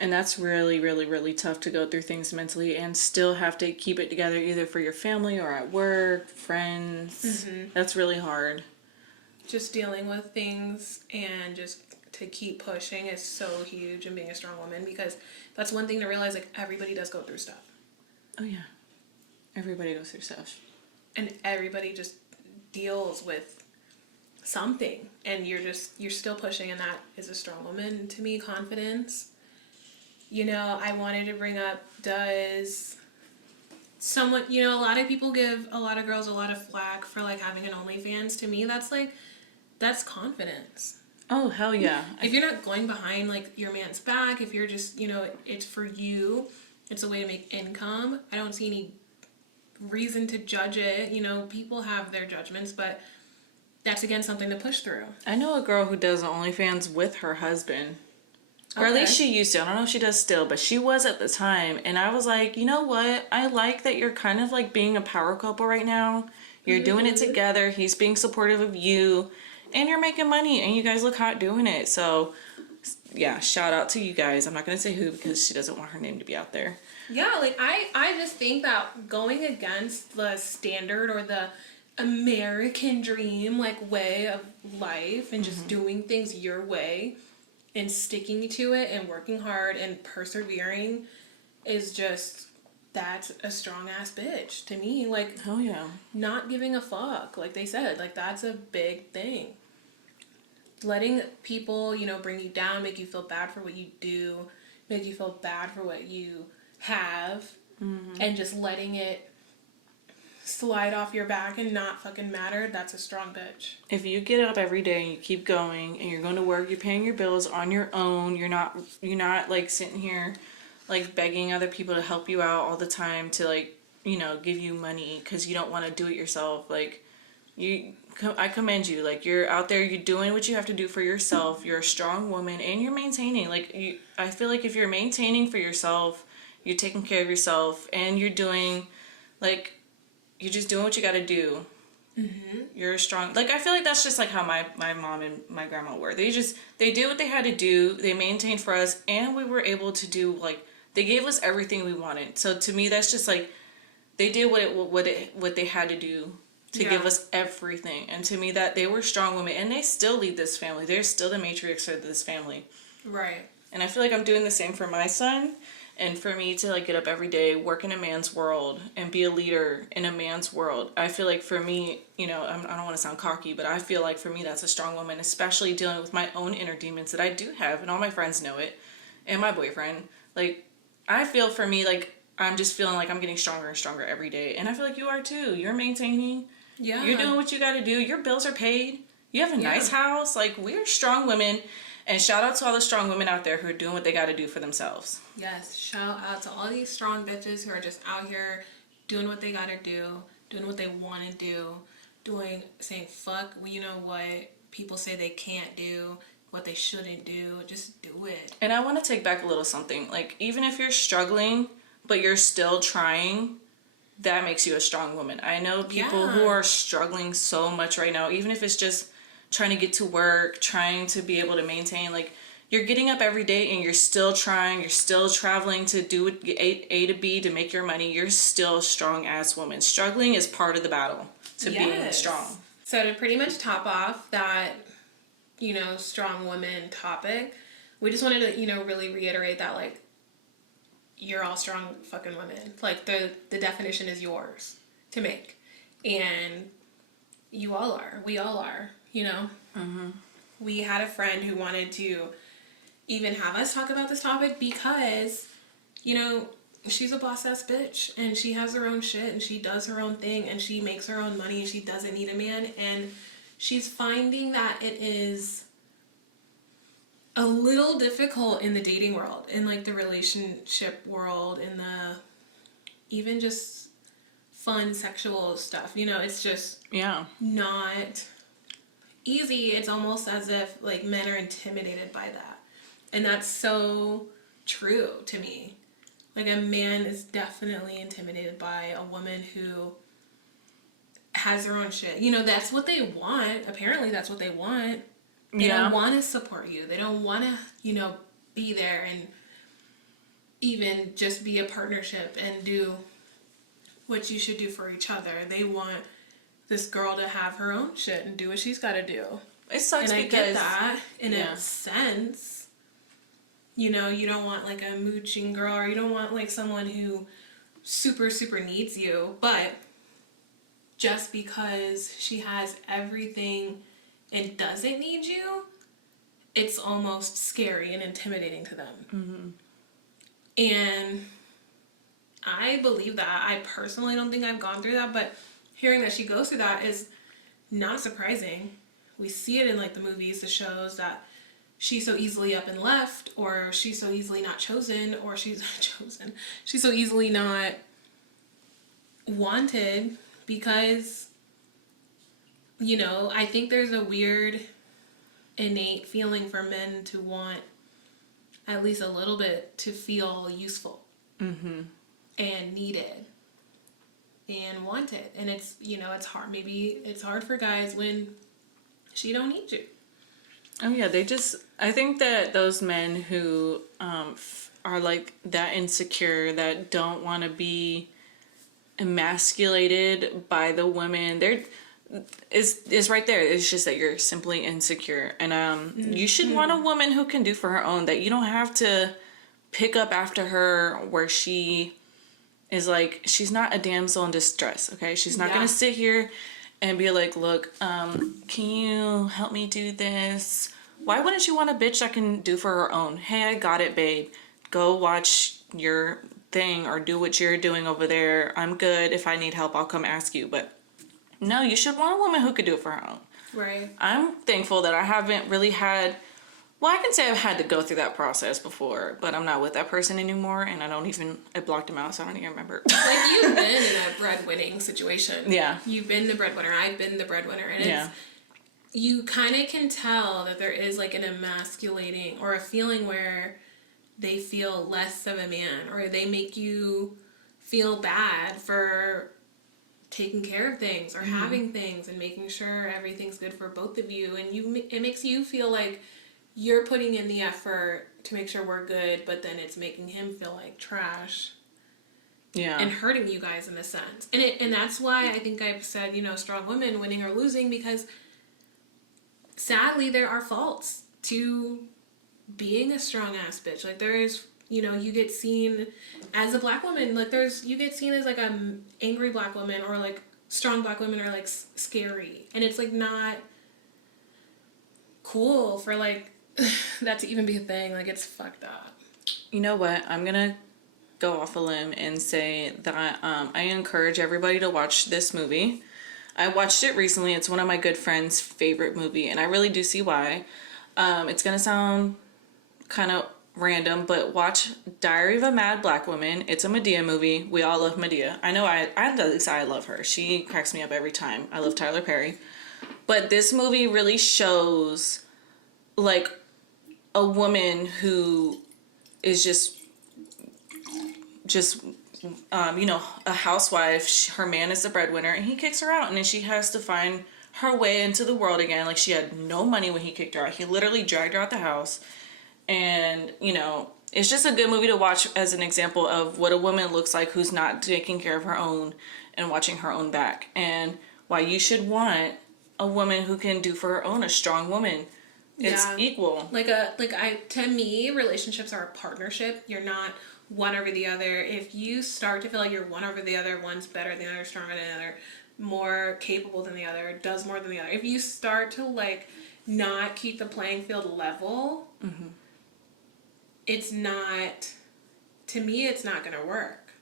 And that's really, really, really tough to go through things mentally and still have to keep it together either for your family or at work, friends. That's really hard. Just dealing with things and just to keep pushing is so huge, and being a strong woman, because that's one thing to realize, everybody does go through stuff. Oh yeah. Everybody goes through stuff. And everybody just deals with something, and you're still pushing, and that is a strong woman to me. Confidence. I wanted to bring up, does someone, a lot of people give a lot of girls a lot of flack for having an OnlyFans. To me, that's confidence. Oh hell yeah. If you're not going behind your man's back, if you're just, it's for you, it's a way to make income, I don't see any reason to judge it. People have their judgments, but that's again something to push through. I know a girl who does OnlyFans with her husband. Or at Okay. least she used to. I don't know if she does still, but she was at the time. And I was like, you know what? I like that you're kind of like being a power couple right now. You're doing it together. He's being supportive of you. And you're making money. And you guys look hot doing it. So, yeah, shout out to you guys. I'm not going to say who because she doesn't want her name to be out there. Yeah, like I just think that going against the standard or the American dream like way of life and just doing things your way and sticking to it and working hard and persevering is just, that's a strong ass bitch to me. Like, Oh, yeah. not giving a fuck, like they said, like that's a big thing. Letting people, you know, bring you down, make you feel bad for what you do, make you feel bad for what you have, and just letting it slide off your back and not fucking matter, that's a strong bitch. If you get up every day and you keep going and you're going to work, you're paying your bills on your own, you're not like sitting here like begging other people to help you out all the time to like, you know, give you money because you don't want to do it yourself. Like, I commend you. Like, you're out there, you're doing what you have to do for yourself. You're a strong woman and you're maintaining. Like, I feel like if you're maintaining for yourself, you're taking care of yourself and you're doing, like, you're just doing what you got to do. You're strong. Like, I feel like that's just like how my mom and my grandma were. They did what they had to do. They maintained for us and we were able to do, like, they gave us everything we wanted. So to me, that's just like, they did what they had to do to give us everything. And to me, that they were strong women and they still lead this family. They're still the matriarchs of this family. Right. And I feel like I'm doing the same for my son. And for me to like get up every day, work in a man's world, and be a leader in a man's world, I feel like for me, you know, I don't want to sound cocky, but I feel like for me that's a strong woman, especially dealing with my own inner demons that I do have, and all my friends know it, and my boyfriend. Like, I feel for me like I'm just feeling like I'm getting stronger and stronger every day, and I feel like you are too. You're maintaining. Yeah. You're doing what you got to do. Your bills are paid. You have a nice house. Like, we're strong women. And shout out to all the strong women out there who are doing what they got to do for themselves. Yes, shout out to all these strong bitches who are just out here doing what they gotta do, doing what they want to do, saying fuck, well, you know what people say they can't do, what they shouldn't do, just do it. And I want to take back a little something. Like, even if you're struggling, but you're still trying, that makes you a strong woman. I know people who are struggling so much right now, even if it's just trying to get to work, trying to be able to maintain, like, you're getting up every day and you're still trying, you're still traveling to do A to B to make your money. You're still a strong ass woman. Struggling is part of the battle to being strong. So to pretty much top off that, you know, strong woman topic, we just wanted to, you know, really reiterate that, like, you're all strong fucking women. Like, the definition is yours to make. And you all are. We all are, you know? We had a friend who wanted to even have us talk about this topic because, you know, she's a boss ass bitch and she has her own shit and she does her own thing and she makes her own money and she doesn't need a man, and she's finding that it is a little difficult in the dating world, in like the relationship world, in the even just fun sexual stuff, you know, it's just not easy. It's almost as if like men are intimidated by that. And that's so true to me. Like, a man is definitely intimidated by a woman who has her own shit. You know, that's what they want. Apparently that's what they want. They don't want to support you. They don't want to, you know, be there and even just be a partnership and do what you should do for each other. They want this girl to have her own shit and do what she's got to do. It sucks and because I get that in a sense. You know, you don't want like a mooching girl, or you don't want like someone who super, super needs you. But just because she has everything and doesn't need you, it's almost scary and intimidating to them. And I believe that. I personally don't think I've gone through that, but hearing that she goes through that is not surprising. We see it in like the movies, the shows, that she's so easily up and left, or she's so easily not chosen, or she's not chosen. She's so easily not wanted because you know, I think there's a weird innate feeling for men to want at least a little bit to feel useful and needed and wanted. And it's, you know, it's hard. Maybe it's hard for guys when she don't need you. Oh yeah, I think that those men who are like that insecure, that don't want to be emasculated by the women, is right there. It's just that you're simply insecure, and you should want a woman who can do for her own. That you don't have to pick up after her, where she is like, she's not a damsel in distress. Okay, she's not gonna sit here and be like, look, can you help me do this? Why wouldn't you want a bitch that can do for her own? Hey, I got it, babe. Go watch your thing or do what you're doing over there. I'm good. If I need help, I'll come ask you. But no, you should want a woman who could do it for her own. Right. I'm thankful that I haven't really had, well, I can say I've had to go through that process before, but I'm not with that person anymore, and I blocked him out, so I don't even remember. Like, you've been in a breadwinning situation. Yeah. You've been the breadwinner. I've been the breadwinner. And it's, you kind of can tell that there is like an emasculating or a feeling where they feel less of a man, or they make you feel bad for taking care of things or having things and making sure everything's good for both of you. And it makes you feel like you're putting in the effort to make sure we're good, but then it's making him feel like trash. Yeah. And hurting you guys in a sense. And that's why I think I've said, you know, strong women winning or losing, because sadly there are faults to being a strong ass bitch. Like, there is, you know, you get seen as a black woman, like you get seen as like a angry black woman, or like strong black women are like scary, and it's like not cool for like that to even be a thing. Like, it's fucked up. You know what? I'm gonna go off a limb and say that I encourage everybody to watch this movie. I watched it recently. It's one of my good friend's favorite movie, and I really do see why. It's gonna sound kind of random, but watch Diary of a Mad Black Woman. It's a Medea movie. We all love Medea. I know I love her. She cracks me up every time. I love Tyler Perry. But this movie really shows like a woman who is just you know, a housewife. Her man is the breadwinner, and he kicks her out, and then she has to find her way into the world again. Like, she had no money when he kicked her out. He literally dragged her out the house. And, you know, it's just a good movie to watch as an example of what a woman looks like who's not taking care of her own and watching her own back. And why you should want a woman who can do for her own, a strong woman. It's equal. To me, relationships are a partnership. You're not one over the other. If you start to feel like you're one over the other, one's better than the other, stronger than the other, more capable than the other, does more than the other. If you start to like not keep the playing field level, it's not, to me, it's not going to work.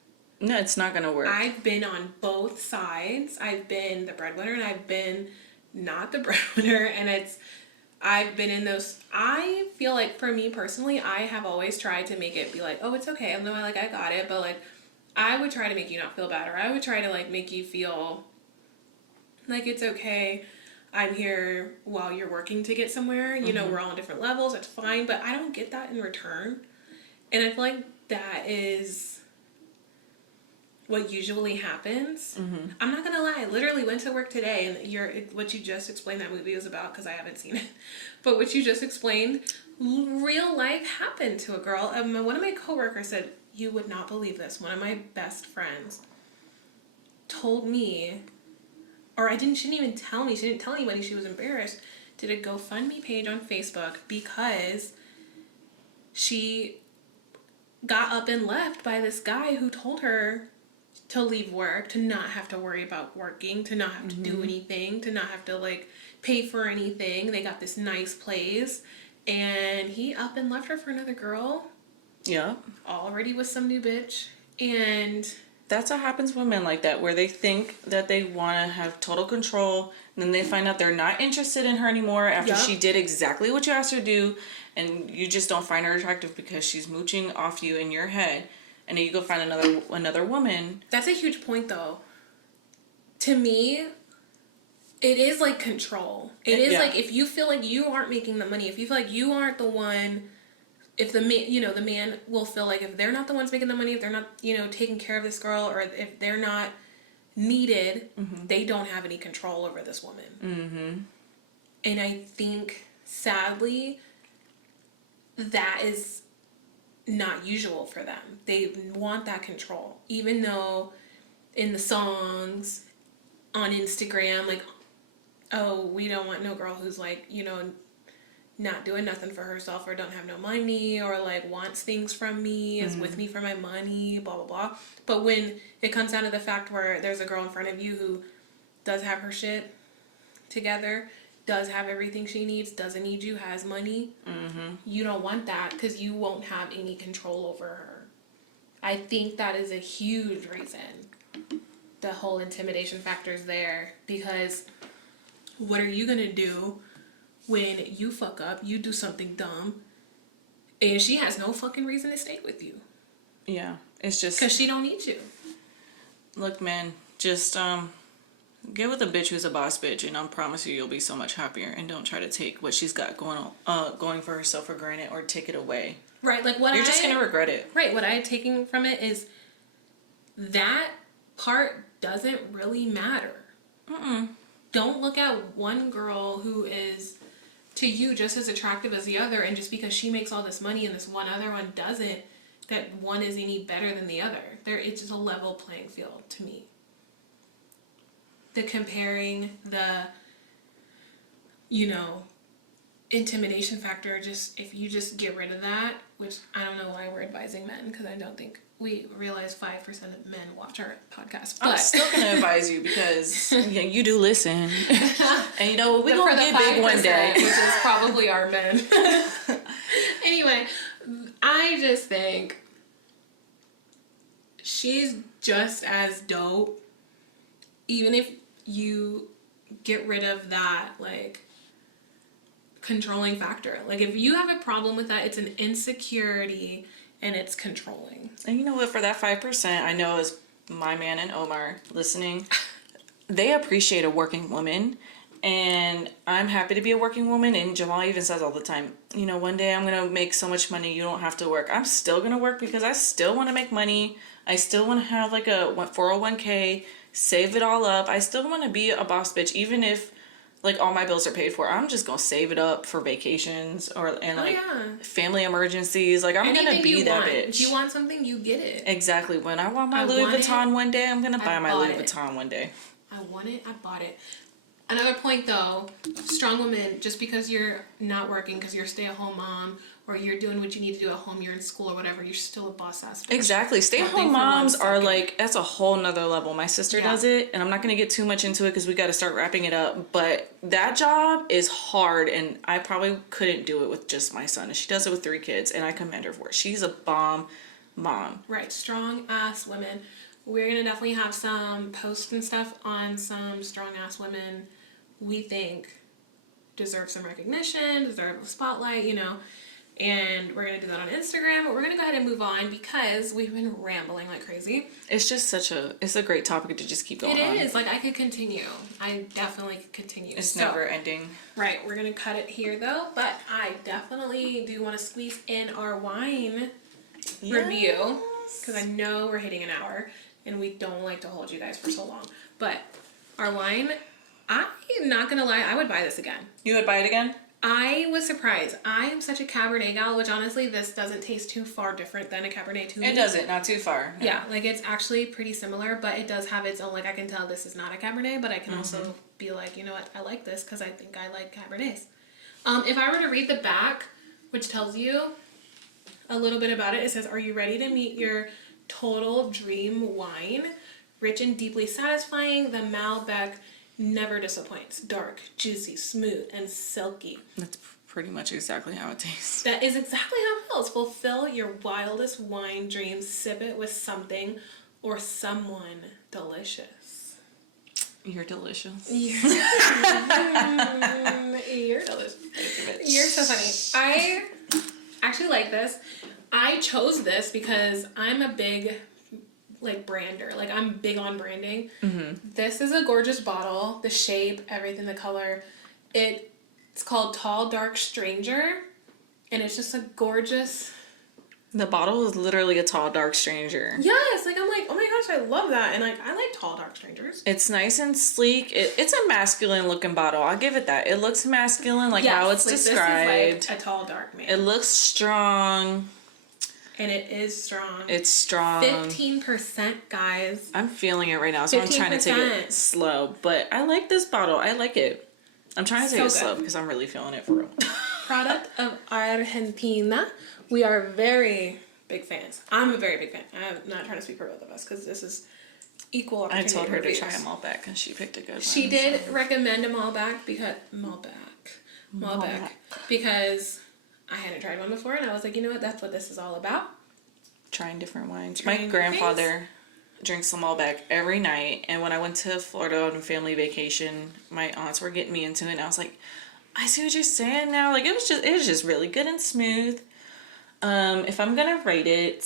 No, it's not going to work. I've been on both sides. I've been the breadwinner, and I've been not the breadwinner, and I've been in those. I feel like, for me personally, I have always tried to make it be like, oh, it's okay. I know, like, I got it, but like, I would try to make you not feel bad, or I would try to like make you feel like it's okay. I'm here while you're working to get somewhere. You know, we're all on different levels. That's fine. But I don't get that in return. And I feel like that is what usually happens. I'm not going to lie. I literally went to work today, and what you just explained that movie was about, because I haven't seen it. But what you just explained, real life happened to a girl. One of my coworkers said, you would not believe this. One of my best friends told me, or she didn't even tell me, she didn't tell anybody, she was embarrassed, did a GoFundMe page on Facebook because she got up and left by this guy who told her to leave work, to not have to worry about working, to not have to do anything, to not have to like pay for anything. They got this nice place, and he up and left her for another girl. Yeah. Already with some new bitch. And that's what happens with men like that, where they think that they want to have total control, and then they find out they're not interested in her anymore after she did exactly what you asked her to do, and you just don't find her attractive because she's mooching off you in your head, and then you go find another woman. That's a huge point, though. To me, it is like control. It is yeah. like if you feel like you aren't making the money, if you feel like you aren't the one, if the man, the man will feel like if they're not the ones making the money, if they're not, taking care of this girl, or if they're not needed, they don't have any control over this woman. Mm-hmm. And I think, sadly, that is not usual for them. They want that control. Even though in the songs, on Instagram, like, oh, we don't want no girl who's like, not doing nothing for herself, or don't have no money, or like wants things from me, is with me for my money, blah, blah, blah. But when it comes down to the fact where there's a girl in front of you who does have her shit together, does have everything she needs, doesn't need you, has money, you don't want that because you won't have any control over her. I think that is a huge reason the whole intimidation factor is there, because what are you going to do when you fuck up, you do something dumb, and she has no fucking reason to stay with you? Yeah, it's just... because she don't need you. Look, man, just, get with a bitch who's a boss bitch, and I promise you'll be so much happier, and don't try to take what she's got going for herself for granted, or take it away. Right, like You're just going to regret it. Right, what I'm taking from it is that part doesn't really matter. Don't look at one girl who is, to you, just as attractive as the other, and just because she makes all this money and this one other one doesn't, that one is any better than the other. It's just a level playing field to me. The comparing, the, intimidation factor, just, if you just get rid of that, which I don't know why we're advising men, because I don't think we realize 5% of men watch our podcast. But I'm still going to advise you, because you do listen. And we're going to get big one day. Which is probably our men. Anyway, I just think she's just as dope, even if you get rid of that, like, controlling factor. Like, if you have a problem with that, it's an insecurity and it's controlling. And you know what, for that 5%, I know as my man and Omar listening, they appreciate a working woman, and I'm happy to be a working woman. And Jamal even says all the time, one day I'm gonna make so much money you don't have to work. I'm still gonna work because I still want to make money. I still want to have like a 401k, save it all up. I still want to be a boss bitch, even if like all my bills are paid for. I'm just gonna save it up for vacations family emergencies. Like, I'm gonna be that bitch. If you want something, you get it. Exactly. When I want my Louis Vuitton one day, I'm gonna buy my Louis Vuitton one day. I want it. I bought it. Another point though, strong women, just because you're not working, because you're a stay-at-home mom, or you're doing what you need to do at home, you're in school or whatever, you're still a boss ass bitch. Exactly. Stay-at-home moms are like, that's a whole nother level. My sister does it, and I'm not going to get too much into it because we got to start wrapping it up, but that job is hard, and I probably couldn't do it with just my son. She does it with 3 kids, and I commend her for it. She's a bomb mom. Right. Strong ass women. We're going to definitely have some posts and stuff on some strong ass women we think deserve some recognition, deserve a spotlight, and we're going to do that on Instagram, but we're going to go ahead and move on because we've been rambling like crazy. It's just it's a great topic to just keep going on. It is. Like, I could continue. I definitely could continue. It's never ending. Right. We're going to cut it here, though, but I definitely do want to squeeze in our wine review, because I know we're hitting an hour, and we don't like to hold you guys for so long. But our wine, I'm not going to lie, I would buy this again. You would buy it again? I was surprised. I am such a Cabernet gal, which honestly, this doesn't taste too far different than a Cabernet to me. It doesn't, not too far. No. Yeah, like, it's actually pretty similar, but it does have its own, like, I can tell this is not a Cabernet, but I can also be like, you know what, I like this because I think I like Cabernets. If I were to read the back, which tells you a little bit about it, it says, are you ready to meet your total dream wine? Rich and deeply satisfying, the Malbec never disappoints. Dark, juicy, smooth, and silky. That's pretty much exactly how it tastes. That is exactly how it feels. Fulfill your wildest wine dreams. Sip it with something or someone delicious. You're delicious. You're delicious. You're so funny. I actually like this. I chose this because I'm a big like brander. Like I'm big on branding. Mm-hmm. This is a gorgeous bottle. The shape, everything, the color. It's called Tall Dark Stranger, and it's just a gorgeous. The bottle is literally a tall, dark stranger. Yes, like I'm like, oh my gosh, I love that, and like I like tall, dark strangers. It's nice and sleek. It's a masculine looking bottle. I'll give it that. It looks masculine, like how it's like described. This is like a tall, dark man. It looks strong. And it is strong. It's strong. 15%, guys. I'm feeling it right now, so 15%. I'm trying to take it slow. But I like this bottle. I like it. I'm trying to take it slow because I'm really feeling it for real. Product of Argentina. We are very big fans. I'm a very big fan. I'm not trying to speak for both of us because this is equal opportunity. I told her to try a malbec and she picked a good one. She did recommend a malbec because because I hadn't tried one before, and I was like, you know what? That's what this is all about. Trying different wines. My grandfather drinks a malbec every night, and when I went to Florida on a family vacation, my aunts were getting me into it, and I was like, I see what you're saying now. Like it was just really good and smooth. If I'm gonna rate it,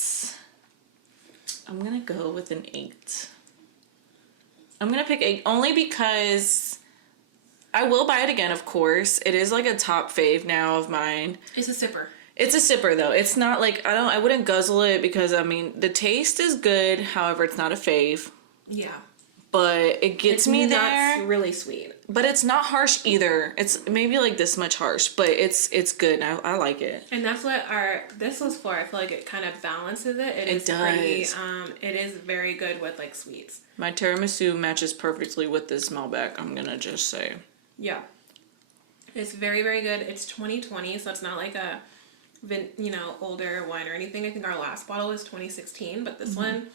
I'm gonna go with an 8. I'm gonna pick 8 only because I will buy it again, of course. It is like a top fave now of mine. It's a sipper. It's a sipper though. It's not like I wouldn't guzzle it because I mean the taste is good. However, it's not a fave. Yeah. But it gets me there. It's really sweet. But it's not harsh either. It's maybe like this much harsh, but it's good. I like it. And that's what this was for. I feel like it kind of balances it. It does. Pretty, it is very good with like sweets. My tiramisu matches perfectly with this Malbec, I'm gonna just say. Yeah. It's very, very good. It's 2020, so it's not like a older wine or anything. I think our last bottle was 2016, but this one,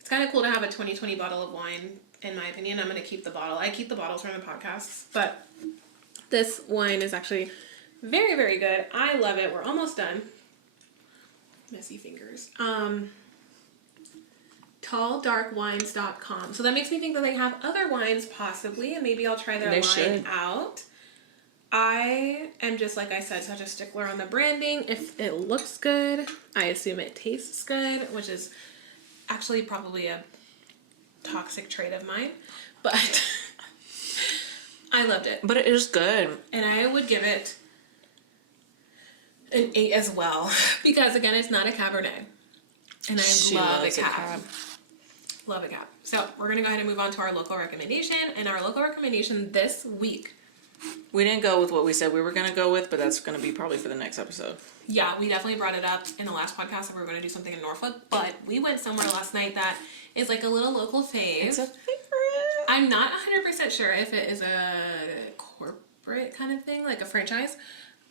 it's kind of cool to have a 2020 bottle of wine, in my opinion. I'm going to keep the bottle. I keep the bottles from the podcasts, but this wine is actually very, very good. I love it. We're almost done. Messy fingers. TallDarkWines.com. So that makes me think that they have other wines possibly, and maybe I'll try their line out. I am just, like I said, such a stickler on the branding. If it looks good, I assume it tastes good, which is actually probably a toxic trait of mine, but I loved it. But it is good. And I would give it an 8 as well, because again, it's not a Cabernet. And I love a Cab. Love a Cab. So we're going to go ahead and move on to our local recommendation. And our local recommendation this week. We didn't go with what we said we were going to go with, but that's going to be probably for the next episode. Yeah, we definitely brought it up in the last podcast that we were going to do something in Norfolk, but we went somewhere last night that is like a little local fave. It's a favorite. I'm not 100% sure if it is a corporate kind of thing, like a franchise.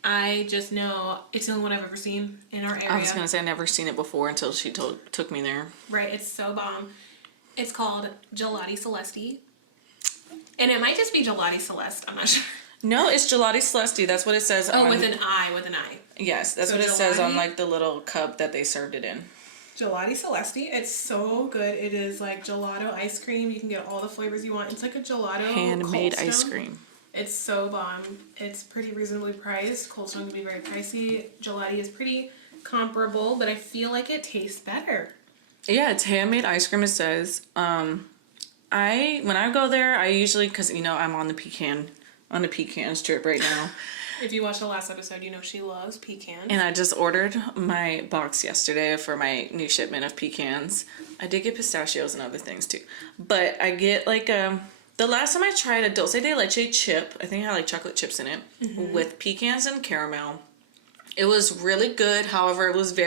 I just know it's the only one I've ever seen in our area. I was going to say I've never seen it before until she took me there. Right, it's so bomb. It's called Gelati Celesti. And it might just be Gelati Celeste, I'm not sure. No, it's Gelati Celesti. That's what it says on... Oh, with an I. Yes, that's so what it says on like the little cup that they served it in. Gelati Celesti. It's so good. It is like gelato ice cream. You can get all the flavors you want. It's like a gelato handmade ice cream. It's so bomb. It's pretty reasonably priced. Cold Stone can be very pricey. Gelati is pretty comparable, but I feel like it tastes better. Yeah, it's handmade ice cream, it says. When I go there, I usually, because I'm on the pecan strip right now. If you watched the last episode, you know she loves pecans. And I just ordered my box yesterday for my new shipment of pecans. I did get pistachios and other things too. But I get like the last time I tried a dulce de leche chip, I think it had like chocolate chips in it, with pecans and caramel. It was really good. However, it was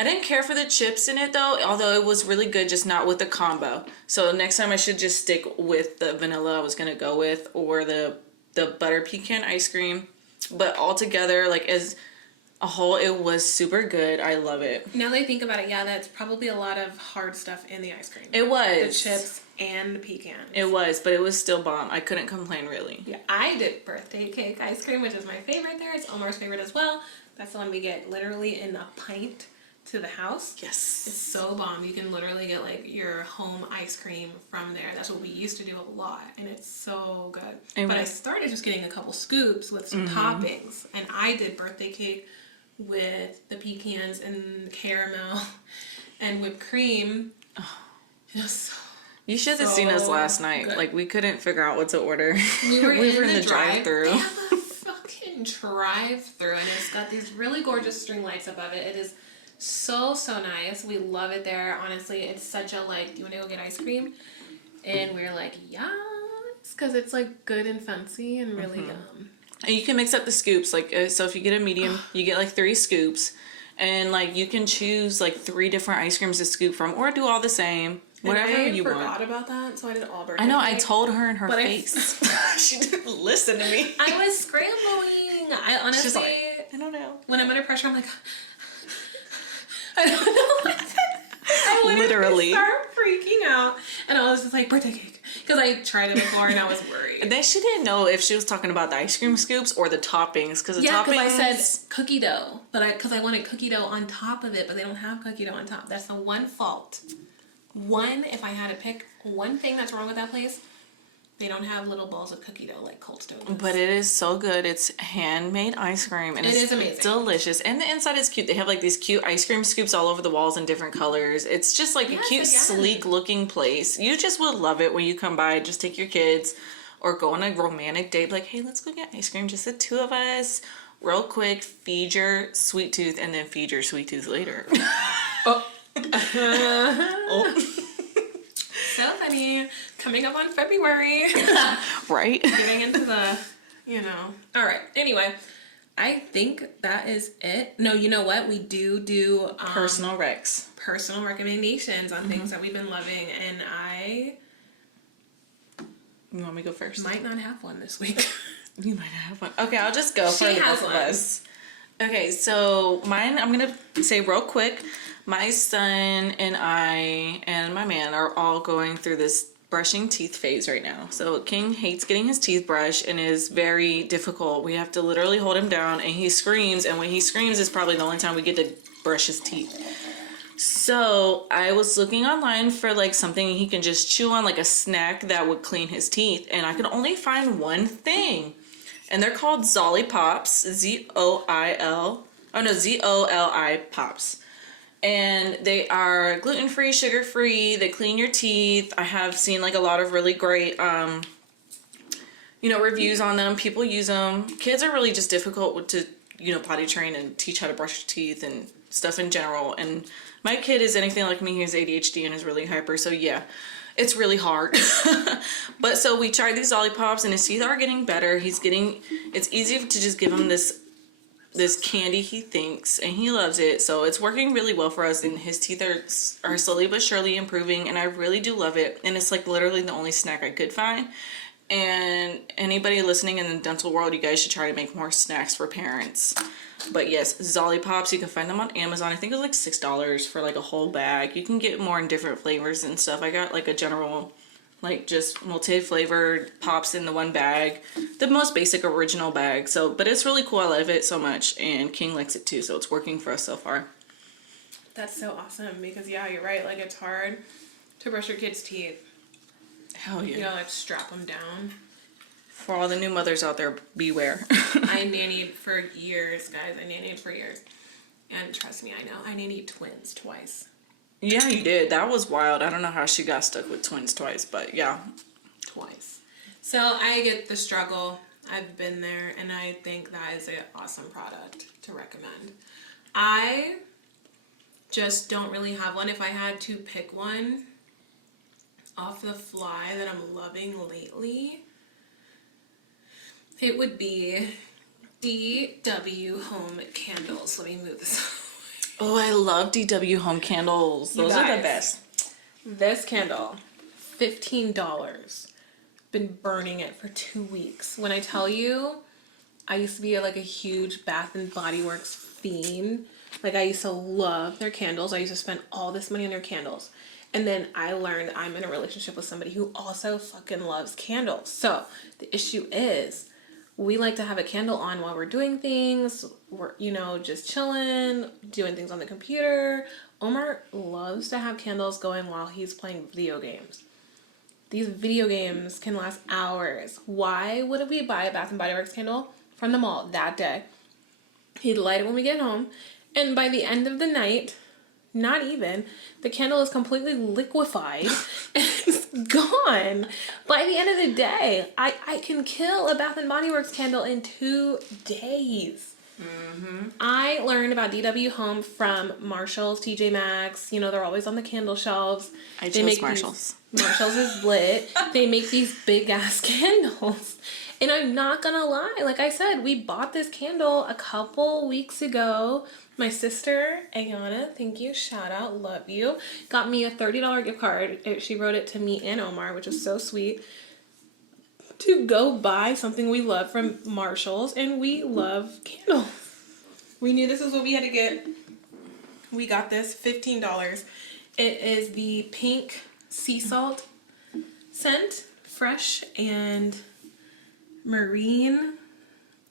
I didn't care for the chips in it though, although it was really good, just not with the combo. So next time I should just stick with the vanilla I was going to go with, or the butter pecan ice cream. But altogether, like as a whole, it was super good. I love it. Now that I think about it, yeah, that's probably a lot of hard stuff in the ice cream. It was. The chips and the pecans. It was, but it was still bomb. I couldn't complain really. Yeah, I did birthday cake ice cream, which is my favorite there. It's Omar's favorite as well. That's the one we get literally in a pint to the house. Yes. It's so bomb. You can literally get like your home ice cream from there. That's what we used to do a lot, and it's so good. But I started just getting a couple scoops with some toppings, and I did birthday cake with the pecans and caramel and whipped cream. It was so You should have seen us last night. good. Like, we couldn't figure out what to order. We were in the drive-thru. They have a fucking drive-thru, and it's got these really gorgeous string lights above it. It is so nice. We love it there. Honestly, it's such a like, you want to go get ice cream? And we're like, yes, because it's like good and fancy and really yum. And you can mix up the scoops. Like, so if you get a medium, you get like 3 scoops. And like, you can choose like 3 different ice creams to scoop from, or do all the same. Whatever you want. I forgot about that, so I did all birthday. I know, cake, I told her in her face. She didn't listen to me. I was scrambling. I honestly, She's like, I don't know. when I'm under pressure, I'm like, I don't know what to I Literally. start freaking out. And I was just like, birthday cake. Because I tried it before and I was worried. And then she didn't know if she was talking about the ice cream scoops or the toppings. Because the toppings... I said cookie dough. Because I wanted cookie dough on top of it, but they don't have cookie dough on top. That's the one fault. If I had to pick one thing that's wrong with that place, they don't have little balls of cookie dough like Cold Stone does. But it is so good. It's handmade ice cream. And it's amazing. Delicious. And the inside is cute. They have like these cute ice cream scoops all over the walls in different colors. It's just like a cute, sleek looking place. You just would love it when you come by. Just take your kids or go on a romantic date. Like, hey, let's go get ice cream. Just the 2 of us. Real quick. Feed your sweet tooth and then feed your sweet tooth later. So funny. Coming up on February. Right? Getting into the, All right. Anyway, I think that is it. No, you know what? We do personal recs. Personal recommendations on things that we've been loving. And You want me to go first? might not have one this week. You might have one. Okay, I'll just go for the both of us. Okay, so mine, I'm going to say real quick. My son and I and my man are all going through this brushing teeth phase right now. So King hates getting his teeth brushed and is very difficult. We have to literally hold him down and he screams. And when he screams is probably the only time we get to brush his teeth. So I was looking online for like something he can just chew on, like a snack that would clean his teeth. And I could only find one thing. And they're called Zolli Pops. Z-O-L-I Pops. And they are gluten-free, sugar-free. They clean your teeth. I have seen like a lot of really great, reviews on them. People use them. Kids are really just difficult to, potty train and teach how to brush your teeth and stuff in general. And my kid is anything like me. He has ADHD and is really hyper. So yeah, it's really hard. But so we tried these lollipops and his teeth are getting better. It's easy to just give him this candy he thinks, and he loves it. So it's working really well for us, and his teeth are slowly but surely improving, and I really do love it. And it's like literally the only snack I could find. And anybody listening in the dental world, you guys should try to make more snacks for parents. But yes, Zolli Pops, you can find them on Amazon. I think it was like $6 for like a whole bag. You can get more in different flavors and stuff. I got like a general, like just multi-flavored pops in the one bag. The most basic original bag. So, but it's really cool. I love it so much. And King likes it too. So it's working for us so far. That's so awesome because yeah, you're right. Like it's hard to brush your kids' teeth. Hell yeah. You know, like strap them down. For all the new mothers out there, beware. I nannied for years, guys. I nannied for years. And trust me, I know. I nannied twins twice. Yeah, you did. That was wild. I don't know how she got stuck with twins twice, but yeah. Twice. So I get the struggle. I've been there, and I think that is an awesome product to recommend. I just don't really have one. If I had to pick one off the fly that I'm loving lately, it would be DW Home Candles. Let me move this away. Oh, I love DW Home Candles. Those are the best. This candle, $15. Been burning it for 2 weeks. When I tell you, I used to be like a huge Bath and Body Works fiend. Like I used to love their candles. I used to spend all this money on their candles. And then I learned I'm in a relationship with somebody who also fucking loves candles. So the issue is we like to have a candle on while we're doing things. We're, just chilling, doing things on the computer. Omar loves to have candles going while he's playing video games. These video games can last hours. Why would we buy a Bath and Body Works candle from the mall that day? He'd light it when we get home. And by the end of the night, Not even. The candle is completely liquefied and it's gone. By the end of the day, I can kill a Bath and Body Works candle in 2 days. Mm-hmm. I learned about DW Home from Marshall's, TJ Maxx. You know, they're always on the candle shelves. I chose Marshall's. Marshall's is lit. They make these big ass candles. And I'm not gonna lie, like I said, we bought this candle a couple weeks ago. My sister, Ayana, thank you, shout out, love you, got me a $30 gift card. She wrote it to me and Omar, which is so sweet, to go buy something we love from Marshall's, and we love candles. We knew this is what we had to get. We got this, $15. It is the pink sea salt scent, fresh and marine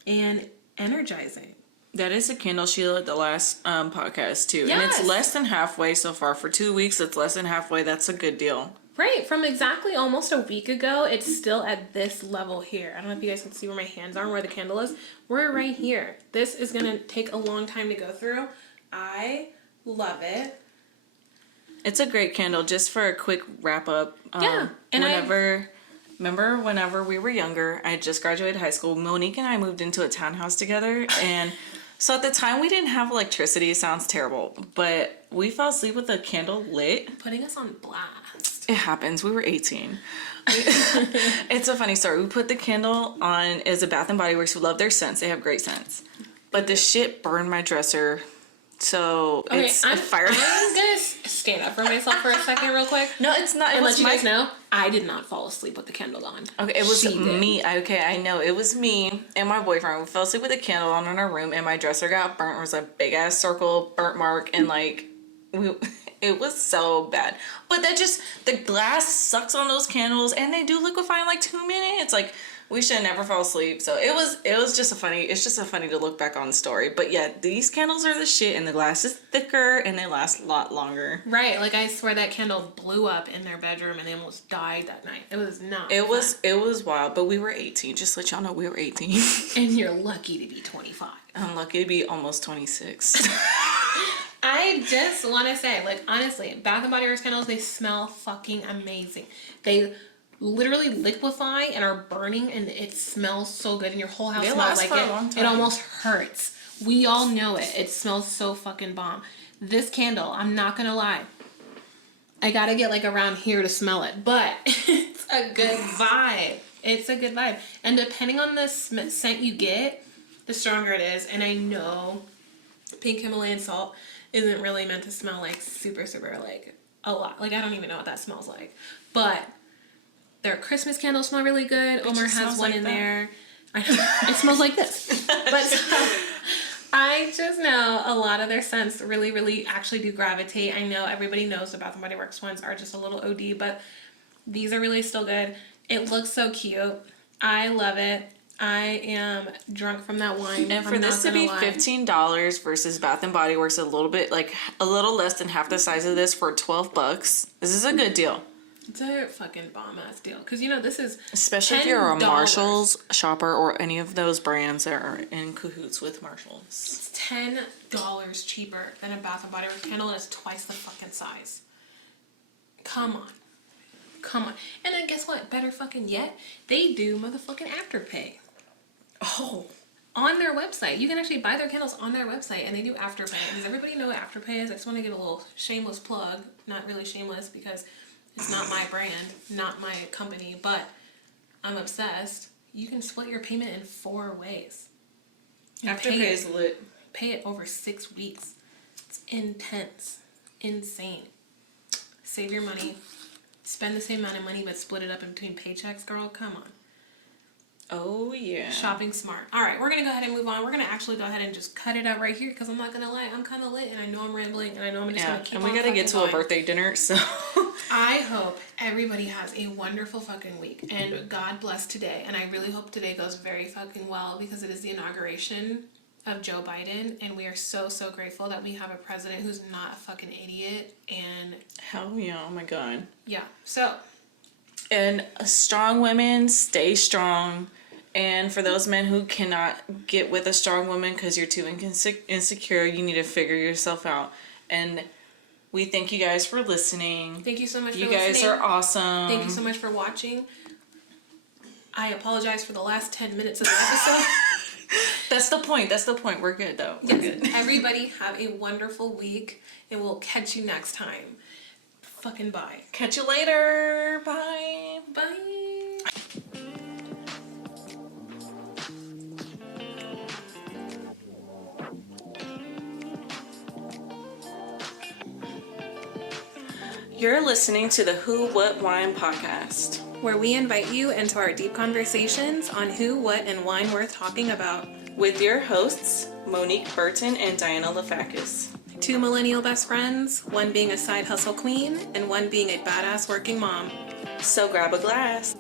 and energizing. That is a candle she lit the last podcast too. Yes. And it's less than halfway so far. For 2 weeks, it's less than halfway. That's a good deal. Right, from exactly almost a week ago, it's still at this level here. I don't know if you guys can see where my hands are and where the candle is. We're right here. This is going to take a long time to go through. I love it. It's a great candle. Just for a quick wrap up. Yeah. And Remember whenever we were younger, I had just graduated high school, Monique and I moved into a townhouse together, and so at the time we didn't have electricity. It sounds terrible, but we fell asleep with a candle lit. Putting us on blast. It happens. We were 18. It's a funny story. We put the candle on as a Bath and Body Works. We love their scents. They have great scents. But the shit burned my dresser. So it's a fire. I'm gonna stand up for myself for a second, real quick. No, it's not. And let you guys know, I did not fall asleep with the candle on. Okay, it was me. Okay, I know. It was me and my boyfriend. We fell asleep with a candle on in our room, and my dresser got burnt. It was a big ass circle burnt mark, and it was so bad. But the glass sucks on those candles, and they do liquefy in like 2 minutes. Like, we should never fall asleep. So it's just a funny to look back on story. But yeah, these candles are the shit, and the glass is thicker and they last a lot longer. Right, like I swear that candle blew up in their bedroom and they almost died that night. It was not It was wild, but we were 18. Just to let y'all know, we were 18. And you're lucky to be 25. I'm lucky to be almost 26. I just want to say, like, honestly, Bath and Body Works candles, they smell fucking amazing. They literally liquefy and are burning, and it smells so good, and your whole house smells like it. It almost hurts. We all know it. It smells so fucking bomb. This candle, I'm not gonna lie, I gotta get like around here to smell it, but it's a good vibe. It's a good vibe, and depending on the scent you get, the stronger it is. And I know pink Himalayan salt isn't really meant to smell like super like a lot. Like, I don't even know what that smells like, but their Christmas candles smell really good. Omar has one in there. I know. It smells like this. But I just know a lot of their scents really actually do gravitate. I know everybody knows the Bath & Body Works ones are just a little OD, but these are really still good. It looks so cute. I love it. I am drunk from that wine. And for this to be $15 versus Bath & Body Works a little less than half the size of this for $12, this is a good deal. It's a fucking bomb ass deal, because you know this is especially if you're a Marshalls shopper or any of those brands that are in cahoots with Marshalls. It's $10 cheaper than a Bath and Body Works candle, and it's twice the fucking size. Come on. And then guess what? Better fucking yet, they do motherfucking Afterpay. Oh. On their website. You can actually buy their candles on their website, and they do Afterpay. Does everybody know what Afterpay is? I just want to give a little shameless plug. Not really shameless, because it's not my brand, not my company, but I'm obsessed. You can split your payment in 4 ways. Afterpay is lit. Pay it over 6 weeks. It's intense. Insane. Save your money. Spend the same amount of money, but split it up in between paychecks, girl. Come on. Oh, yeah. Shopping smart. All right, we're going to go ahead and move on. We're going to actually go ahead and just cut it out right here, because I'm not going to lie. I'm kind of lit, and I know I'm rambling, and I know I'm just going to keep on. And we got to get to a birthday dinner, so. I hope everybody has a wonderful fucking week, and God bless today. And I really hope today goes very fucking well, because it is the inauguration of Joe Biden, and we are so grateful that we have a president who's not a fucking idiot. And hell yeah, oh my God. Yeah, so. And strong women, stay strong. And for those men who cannot get with a strong woman because you're too insecure, you need to figure yourself out. And We thank you guys for listening. Thank you so much for listening. listening. You guys are awesome. Thank you so much for watching. I apologize for the last 10 minutes of the episode. That's the point. We're good, though. We're good. Everybody have a wonderful week, and we'll catch you next time. Fucking bye. Catch you later. Bye. Bye. You're listening to the Who, What, Wine podcast, where we invite you into our deep conversations on who, what, and wine worth talking about. With your hosts, Monique Burton and Diana Lafakis. 2 millennial best friends, one being a side hustle queen, and one being a badass working mom. So grab a glass.